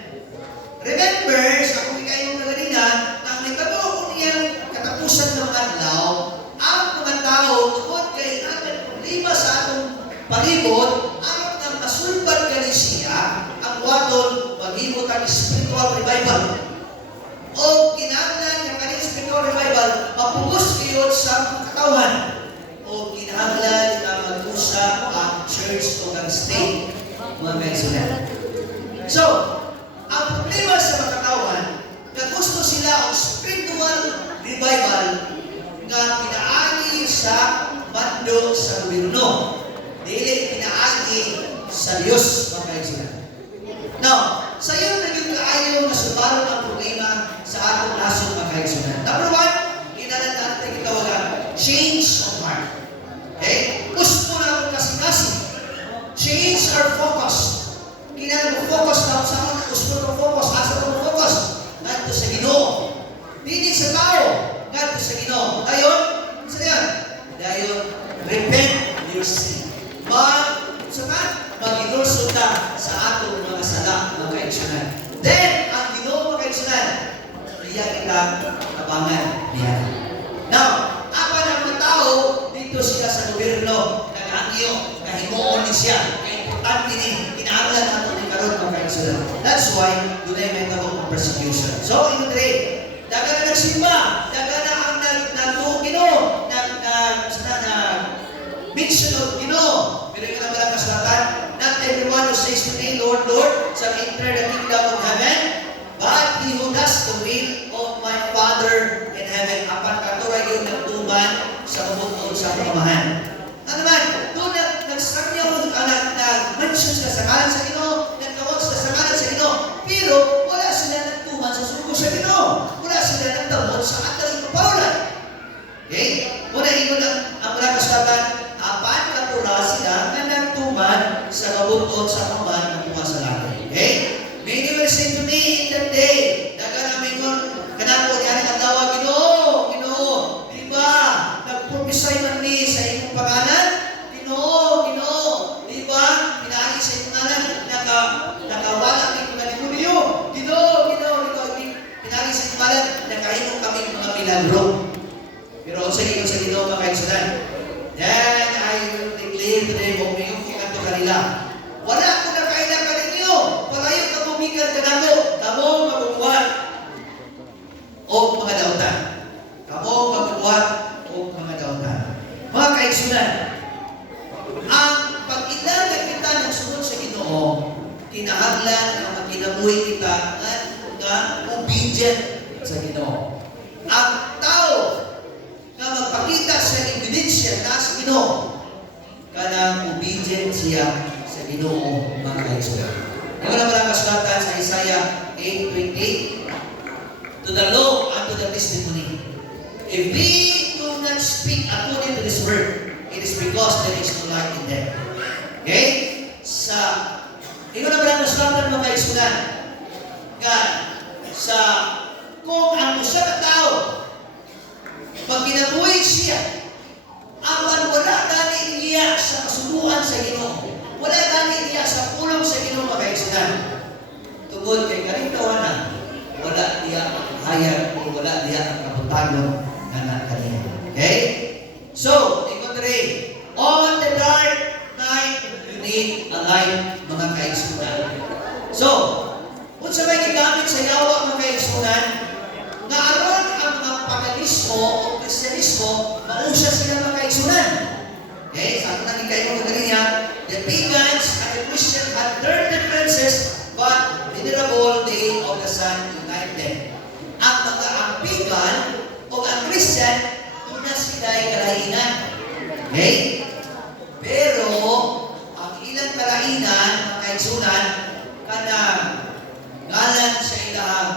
Remember, sa kung ikayong naganina, ang nagkataon niyang katapusan ng adlaw, ang mga tao, tungkol kay natin problema sa atong palibot, ang nang masulbad ka ni siya, ang waton, maghimot ang spiritual revival. O kinahanglan ng kaning spiritual revival, mapugos kayo sa katawan. O kinahanglan na mag-usap ang church o ang state, mga kaigsunan. So, ang problema sa mga katawan, na gusto sila ang spiritual revival nga pinaagi sa bando sa gobyerno. Dili pinaagi sa Diyos, mga kaigsunan. Now, sa iyo naging kaayaw na subalon ang problema sa atong nasong mga kaigsunan. Number one, kinalan natin itawagan, change of heart. Okay? Gusto na akong kasing-kasing. Change our focus. Kinalan mo focus na sa mga gusto na focus. Asa na focus? Nganto sa Ginoo. Dili sa tao. Nganto sa Ginoo. Dayon, sa yan? Dayon, repent your sin. Mag-inulsulta sa atong mga sala, mga kaigsunan. Then, ang Ginoo mga kaigsunan, iya kita tabangan niya. Now, apa na mga tao dito sila sa gobyerno, nag-angyo, kahimuon ni siya, importante ni, kinahanglan nato ni karon mga kaigsunan. That's why, doon ay may tawag ng persecution. So, ito today, daga na nagsimba, daga na ang Ginoo, mention of Ginoo. Pero yung naman ang kasulatan, not everyone who says to me, Lord, Lord, shall enter the kingdom of heaven, but he who does the will of my Father in heaven. Apan katura yun nagtuman sa bukod sa pamahan. Ano naman, doon nagsangyaw nag-mention sila sa ngalan sa Ginoo, nagtawag sila sa ngalan sa Ginoo, pero wala sila nagtuman sa sugo sa Ginoo. Wala sila nagtawag sa atang ipapaulan. Okay? Muna yun ang mga kasulatan, apan katura sila na nagtuman sa kabuton sa paman ng mga sa langit. Okay? Many will say to me in that day, daga namin nun, kanako yan ang tawag, Ginoo, Ginoo, di ba? Nagprophesy man ni sa inyong pangalan? Ginoo, Ginoo, di ba? Pinaagi sa inyong pangalan, nakawala ng mga demonyo. Ginoo, Ginoo, pinaagi sa inyong pangalan, nakahinog kami mga milagro. Pero sa Ginoo mga kaigsunan, then I will declare today, huwag niyo kinganto kanila. Wala ko na kailang kaninyo. Palayo ka bumikan ka nato. Kamo magbubuhat o mga dautan. Kamo magbubuhat o mga dautan. Mga kaigsunan, ang pag-ilagan kita ng sunod sa Ginoo, kinahanglan ang magkinabuhi kita nga obedient sa Ginoo. Ang tao na magpakita sa ebidensya na sa Ginoo, kanang obedient siya sa Ginoo mga kaigsunan. Yung na malang kasulatan sa Isaiah 8:28, to the law and to the testimony. If we do not speak according to this word, it is because there is no light in them. Okay? Yung na malang kasulatan mga kaigsunan, sa kung ang usa ka tao pag kinabuhi siya Aman wala gani niya sa kasuluan sa Ginoo. Wala gani niya sa pulong sa Ginoo mga kaigsunan. Tungod kay kaning tawanan, wala niya ang hayag o wala niya ang kabutanon na kaniya. Okay? So, ikot rin. On the dark night, you need a light, mga kaigsunan. So, kung sa may gigamit sa yawa, mga kaigsunan, nga aron ang mga paganismo o Kristiyanismo, mausya sila mga kaigsunan. Okay? Sa ato naging kayo mga ganyan, the pagans and the Christian had their differences, but venerable day of the sun unite them. Ang mga pagan o ang Christian, una sila'y kalainan. Okay? Pero, ang ilang kalainan, mga kaigsunan, kana ngalan sa ilang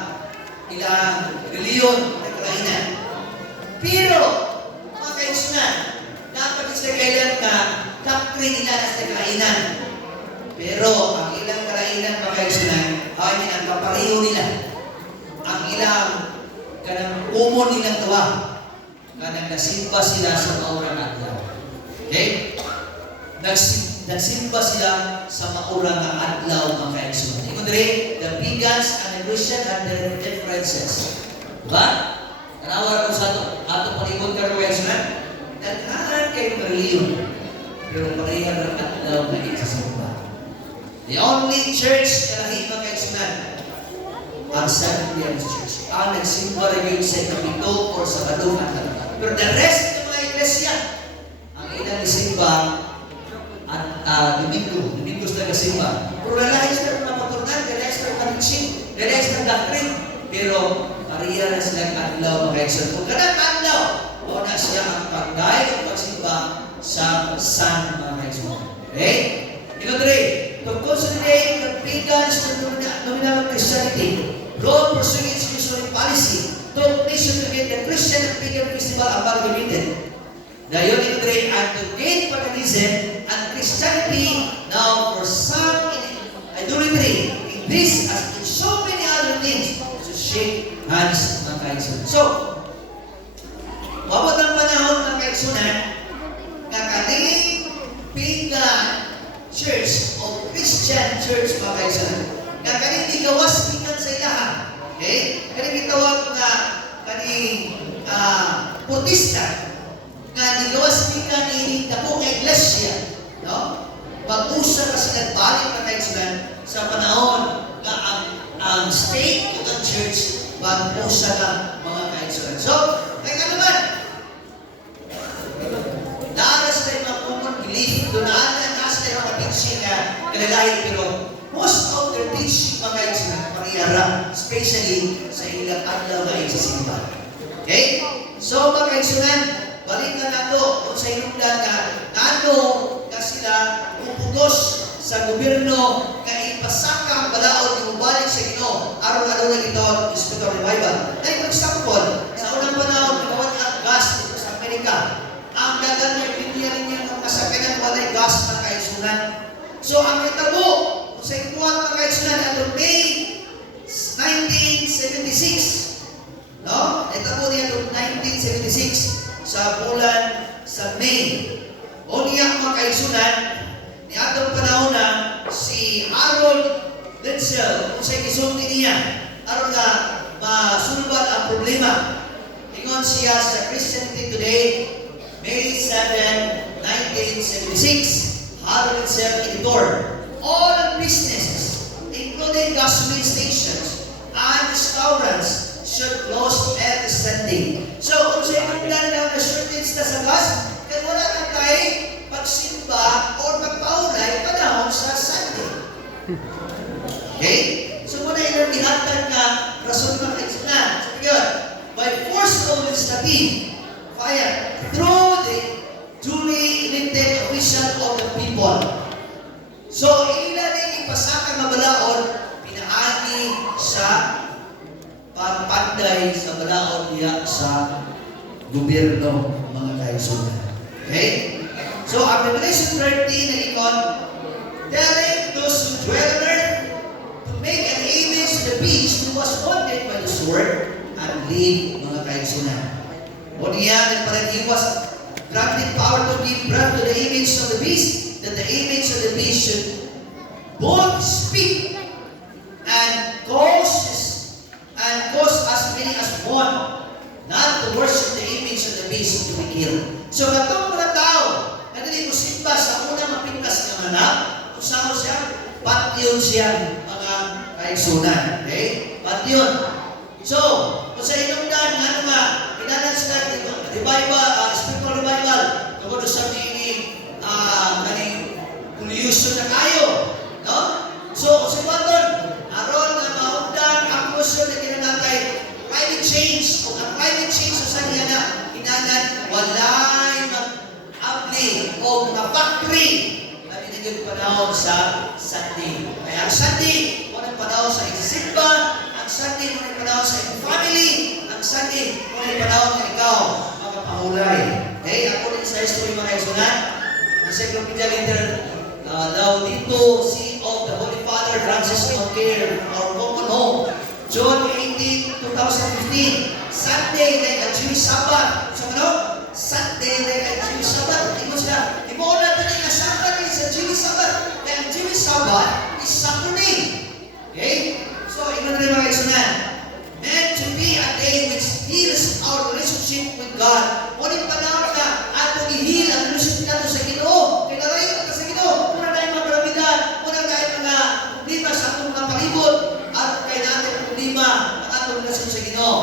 reliyon na kalainan. Pero, mga kaigsunan, dapat sa kailan na kapri nila na sa kalainan. Pero, ang ilang kalainan, mga kaigsunan, ay ang kapariho nila. Ang ilang kanang umon nilang tawa. Kanang nasimba sila sa maurang adlaw. Okay? Nagsimba sila sa maurang adlaw, mga kaigsunan. Ikaw rin, the pagans and the Christian had their differences. Diba? Tanawar ko sa ato palibot ka rin, kaigsunan. Nagkaroon kayo reliyon. Pero pareha ng adlaw na isasimba. The only church na lahi, mga kaigsunan, ang Seventh-day Church. Ang nagsimba rin yun sa Kapitol or sa Badungan. Pero the rest ng mga iglesia, ang ilang isimba at Domingo sila kasimba. Pero lalaki sila mga patunan, lalaki sila kamising, lalaki sila doctrine. Pero pariya na silang adlaw, mga kaigsunan. Kung kanang adlaw, o na siya ang pagday at pagsimba sa sun, mga kaigsunan. Okay? Ikaw rin, to consolidate the pagans and nominal Christianity, Rome pursuing its missionary policy, took mission to get the Christian and pagan festival amalgamated. Dayon ito rin, and to gain paganism and Christianity now for some idolatry, in this as in so many other things, to shake hands, mga kaigsunan. So, wabot ang panahon, mga kaigsunan, nga kaning pagan church o Christian church, mga kaigsunan, nga kaning igawas ikan sa ilaha. Okay? Kaning gitawag nga kaning Protestant, nga igawas ikan ni dako nga iglesia, no? Pag-usa kasi nagbalik, mga kaigsunan, sa panahon nga ang state o ang church pag-usa lang, mga kaigsunan. So, kaya nga naman, naaras na yung mga common belief, doon naaras na yung mga teaching na kalalahin, pero most of their teaching, mga kaigsunan, pariyara, especially sa ilang adlaw na isasimba. Okay? So, mga kaigsunan, balik na nato kung sa inungdan na ano na sila pupugos sa gobyerno nga ipasaka ang balaod yung balik sa Ginoo aron-aron na gitawag Spiritual Revival. Dahil mag-example, sa unang panahon, nagawad ang gas dito sa Amerika. Ang dagan niya, pinili niya ng masakyanan walay gas na kaigsunan. So, ang itabo, kung sa ikuwat ng kaigsunan, at May 1976, no? Itabo niya noong 1976, sa bulan sa May. O niya ang mga kaigsunan, ni atong panahon na si Harold Denzel, kung sa'y kisulti niya, aron nga masulbad ang problema. Ingon siya sa Christianity Today, May 7, 1976, Harold Denzel, editor. All businesses, including gasoline stations and restaurants, should close every Sunday. So, kung sa inungdan na shortage na sa gas, kaya wala na tayo pagsimba o magpaulay panahon sa Sunday. Okay? So, muna yung ihatag na rason ng kaigsunan. Sabi yun, by force of legislative fire through the duly elected official of the people. So, ilan yung ipasakang na balaod, pinaagi sa pagpanday sa balaod niya sa gobyerno, mga kaigsunan. Okay? So, ang Revelation 13 na ikon, telling those who dwell on earth to make an image of the beast who was wounded by the sword and live, mga kaigsunan. O niya, nagparatiwas granted power to give breath to the image of the beast, that the image of the beast should both speak and cause as many as one not to worship the image of the beast to be killed. So katong mga tao na dili mo simba sa unang mapintas nga manap, kung saan siya, patyon siya mga kaigsunan. Okay? Patyon. So, kung sa inungdan, ano nga, inanan sila dito, revival, spiritual revival, kapag sa ini, kaning pollution na kayo. No? So, kung sa ibaton, aron na maugdan ang pollution na kinanatay, climate change, kung ang climate change sa niya na, inanan, walay mag-abli o mga-factory na binigyan panahon sa Sunday. Kaya ang Sunday, walang panahon sa isisimba, ang Sunday, walang panahon sa iyong family, ang Sunday, walang panahon na ikaw, makapahulay. Okay? Ako rin sa history mga isunan, ang Encyclopedia Leader, daw dito, see of the Holy Father, Francis Moncler, our common home, June 18, 2015, Sunday, like a Jewish Sabbath. So, ano? Sunday, like a Jewish Sabbath. Tingnan sila. Imo na ito na Sabbath is a Jewish Sabbath. Kaya ang Jewish Sabbath is Saturday. Okay? So, ito na rin mga isunan. Meant to be a day which heals our relationship with God. Muling panahon na ato i-heal ang relationship natin sa Ginoo. Kaya narayon ka sa Ginoo. Muna na yung mga kalamidad. Muna na yung mga problema sa atong mga palibot. At kaya natin ang problema ang atong relasyon sa Ginoo.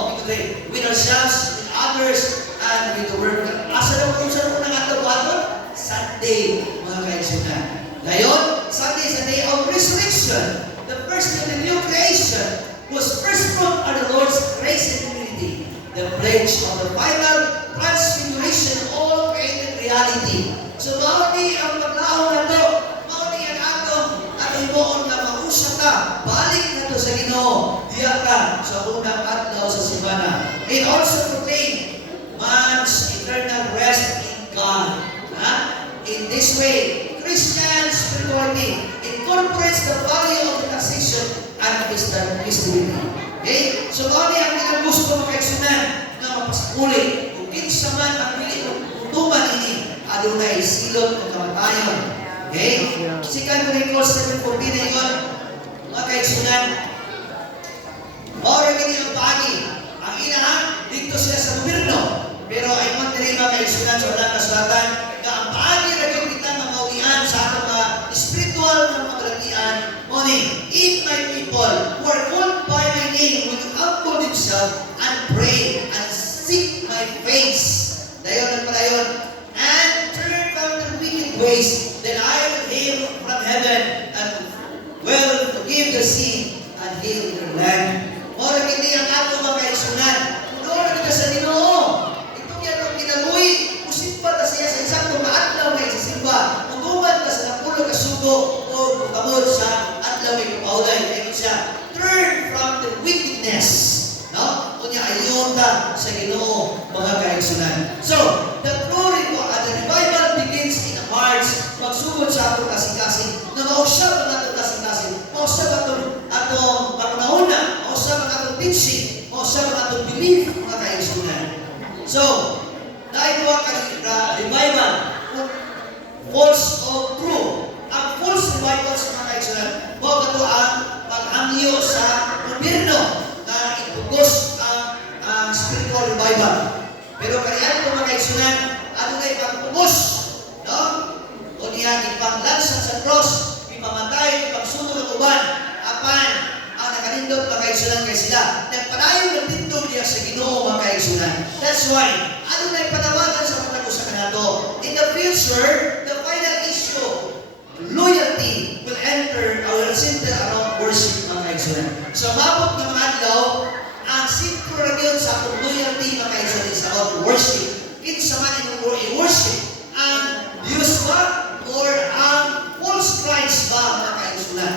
With ourselves, with others, and with the world. Asa na kung saan unang ato buhaton? Sunday, mga kaisunan. Ngayon, Sunday is a day of resurrection. The first of the new creation was first fruit of the Lord's grace and unity. The pledge of the final transfiguration of all created reality. So, mauni ang maglaong na ito, mauni ang atong iboon na mausya ka, balik na ito sa Ginoo, diya ka sa unang adlaw sa simana. It also proclaimed man's eternal rest in God. In this way, Christian spirituality incorporates the value of the taxation and Christianity. Okay? So, mauni ang gusto makaigsunan na mapasakuli kung kinsa man ang pili utuban ini adunay silot ng kamatayon. Okay? Second Chronicles 7:14 na yun, mga kaigsunan, maura gini ang pagi. Ang ina, dito sila sa gobyerno. Pero ay mga mga kaigsunan sa walang kasulatan na ang pagi na kita na maunian sa atong mga spiritual na magratian. Morning, eat my people who are called by my name will humble themselves and pray and seek my face. Dayon ang palayon. And turn from their wicked ways, then I will hear from heaven and will forgive their sin and heal their land. Mora hindi ang ato mga kaisunan. Puno na kita sa Ginoo. Itong yan ang kinabuhi. Usimpa ta siya sa isang tumaatlaw na isasimba. Mutuban ta sa napulo kasugo o mutamod sa atlaw ay kapaulay. Ayun siya. Turn from the wickedness. No? Kunya ayon ta sa Ginoo mga kaisunan. So, the revival begins in a march. Magsugod sa atong kasing-kasing na mausap ang atong kasing-kasing. Mausap atong panunahuna. Mausap ang atong teaching. Mausap ang atong belief mga kaisunan. So, dahil ko ang revival, false o true. Ang false revival sa mga kaisunan, huwag ito ang pag-angyo sa gobyerno na itugos ang spiritual revival. Pero kaya ito mga kaisunan, ano na ipagtugos? No? O niya, ipanglansan sa cross, ipamatay, ipagsunod ng uban, apan, ang nakalindot mga kaisunan kay sila. Nagpanayon ng tindog niya sa Ginoo mga kaisunan. That's why, ano na ipanawagan sa mga sa kanato? In the future, the final issue, loyalty will enter our center around worship mga kaisunan. So, mabot ng mga adlaw, ang sentro na yun sa atong loyalty mga kaisunan sa around worship. Kinsa man yung worship ang Diyos ba or ang false Christ ba mga kaisunan?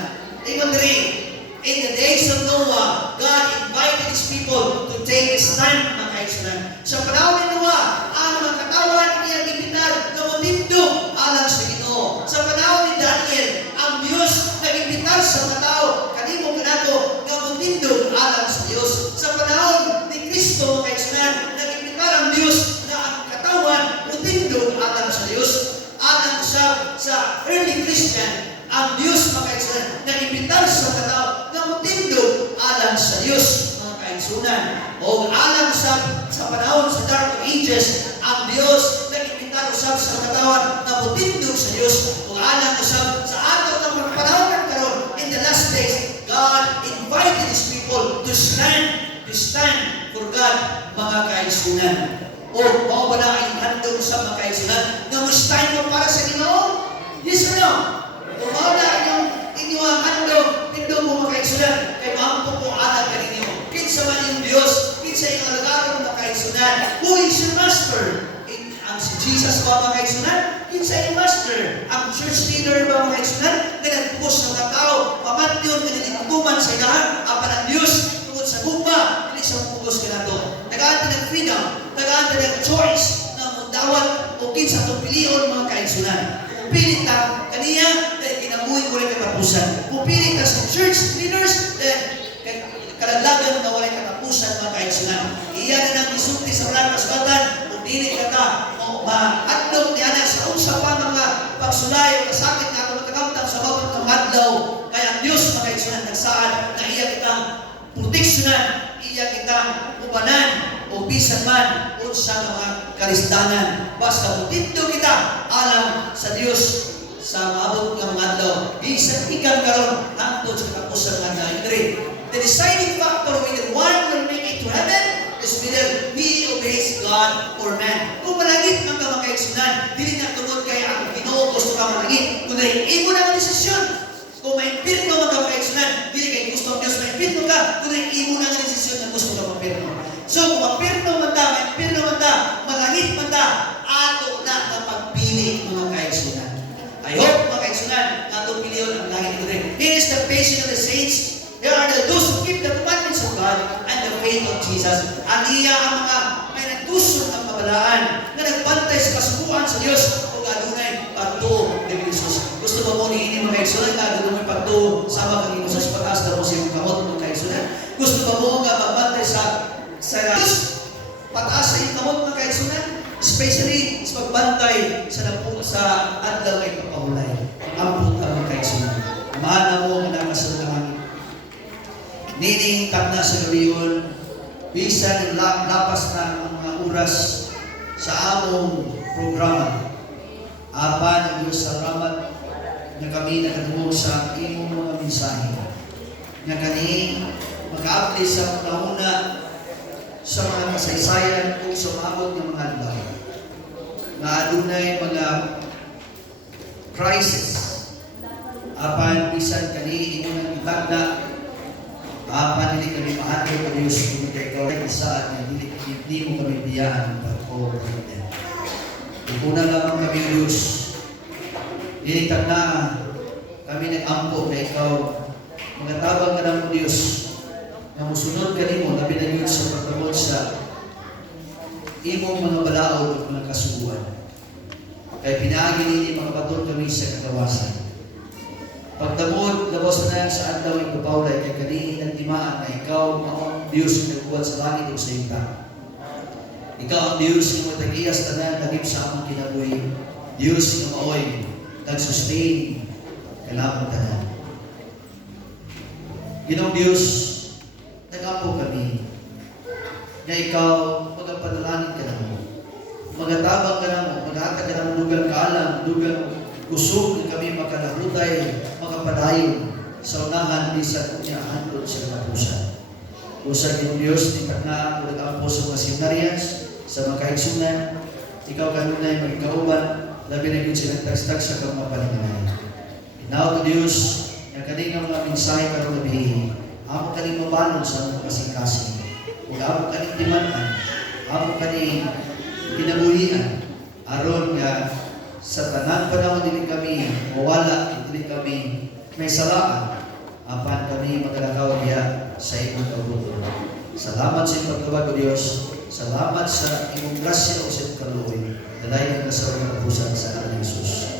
Amen. In the days of Noah, God invited His people to take a stand mga kaisunan. Sa panahon ni Noah, ang mga katawan niya ibitar na matindog alang sa Ginoo. Sa panahon ni Daniel, ang Diyos nag-imbitar sa mga tao kanimo kanato na matindog alang sa Diyos. Sa panahon ni Kristo mga kaisunan, nag-imbitar ang Diyos na ang katawan matindog kaigsunan. O alang sa panahon sa Dark Ages, ang Dios nag-imbitar usab sa katawan na butindog sa Dios. O alang usab sa ato ng mga panahon ng karon, in the last days, God invited His people to stand for God, mga kaigsunan. O mao ba na ang handog sa mga kaigsunan na mustahin mo para sa Ginoo? Yes or no? O mao na inyong handog, tindog mo mga kaigsunan, kay maampo po anak kaninyo. Kinsa man yung Dios, kinsa yung alagaron mga kaigsunan. Who is your master? Ang si Jesus ba mga kaigsunan? Kinsa yung master? Ang church leader ba mga kaigsunan? Na nagpus ng mga tao, pamatyon, na nilikuman sa ilahan, apan ang Diyos, tungkol sa gugma, hindi siya pupugos ka na ito. Nag-aantay ng freedom, nag-aantay ng choice na mundawat o kinsa itong piliyon mga kaigsunan. Pupilit ka kaniya, dahil kinabuhi ko rin katapusan. Pupilit ka sa church leaders, dahil kalaglagan na walay katapusan mga kaigsunan. Iyan na nang isulti sa ulan kasbatan, kung dili ka o maadlong niya na sa unsa pa mga pagsulay o kasakit na ito matakamtang sa bawat ng adlaw. Kaya ang Diyos mga kaigsunan nagsaad na iya kitang proteksyonan, iya kitang ubanan o bisan man unsa nga mga karisdanan. Basta mutindog kita alam sa Dios sa maabot ng mga adlaw. Bisan ikan karon hangtod sa katapusan ng adlaw. The deciding factor whether one will make it to heaven is whether he obeys God or man. Kung malagit ang mga kaigsunan, dili na tunod kay ang Ginoo gusto ka malagit. Kung imo na ang desisyon, kung maimpirno ang mga kaigsunan, dili kay gusto ang Diyos maimpirno ka, kung imo na ang desisyon na gusto ka maimpirno. So kung maimpirno man ta, malagit man ta, ato na ang pagpili mga kaigsunan. I hope mga kaigsunan, ato piliyon ang langit ito rin. Here is the patience of the saints. There are those who keep the commandments of God and the faith of Jesus. Ang iya ang mga may nagtusok ng kabalaan na nagbantay sa kasubuan sa Diyos o adunay pagtuo ni Jesus. Gusto ba mo ni ini mga kaigsunan na adunay pagtuo sama kang Diyos sa pag-as na mo sa iyong kamot mga kaigsunan? Gusto ba mo nga magbantay sa Diyos pataas sa iyong kamot mga kaigsunan? Especially sa pagbantay sa adlaw ay kapahulay. Ang puta mga kaigsunan. Mahal mo ang nakasalangan. Nining na sa gabiyon, bisan lapas na ang mga oras sa among programa. Apan ang Diyos salamat na kami nakadungog sa imong mga mensahe. Nga kani maka-apply sa una sa mga kasaysayan kung sumabot ng mga adlaw. Na adunay mga crisis. Apan bisan kani imong itagda dili kami mahatid o Diyos kung ikaw ay isaad na hindi mo kami biyaan pag-overhead. Una lamang kami Diyos. Dilitan na kami nag-ampo na ikaw magatabang ka ng Diyos na musunod ka nimo labi na Diyos sa pagkamot sa imong mga balaod at mga kasubuan. Kaya pinaagi nini mga baton kami sa katawasan. Pagdamod, labos na sa adlaw ng kapawlay kay kaniin ang timaan na ikaw ang Diyos na nagbuhat sa langit o sa ita. Ikaw ang Diyos na matag-iyas tanan tagip sa among kinabuhi. Diyos na maoy, nag-sustain, kailangan tanan. Ginong Diyos, nag-ampo kami na ikaw magapadalanin ka na mo. Magatabang ka na mo, maghatag ka na mo dugang kaalam, dugang kusog na kami makalahutay, makapadayon sa unahan di sa kunya handod sa katapusan. Usag yung Diyos, di na ang puso mga seminarians sa mga kaigsunan, ikaw kanunay magkauban, labi na yun silang tagstag sa kang mapalinganay. Inaw to Diyos, na kaning mga mensahe karong gabi, amo kaning mabalon sa mga kasing-kasing, ug amo kaning timanan, amo kaning kinabuhian, aron nga sa tanan panahon din kami mawala, din kami may salaan, apan kami magalakaw diya sa imong kabuto. Salamat sa imong pagtawag o Diyos. Salamat sa imong grasya o sa imong kaluoy. Dalayan ka sa mga kapusan sa anak ni Jesus.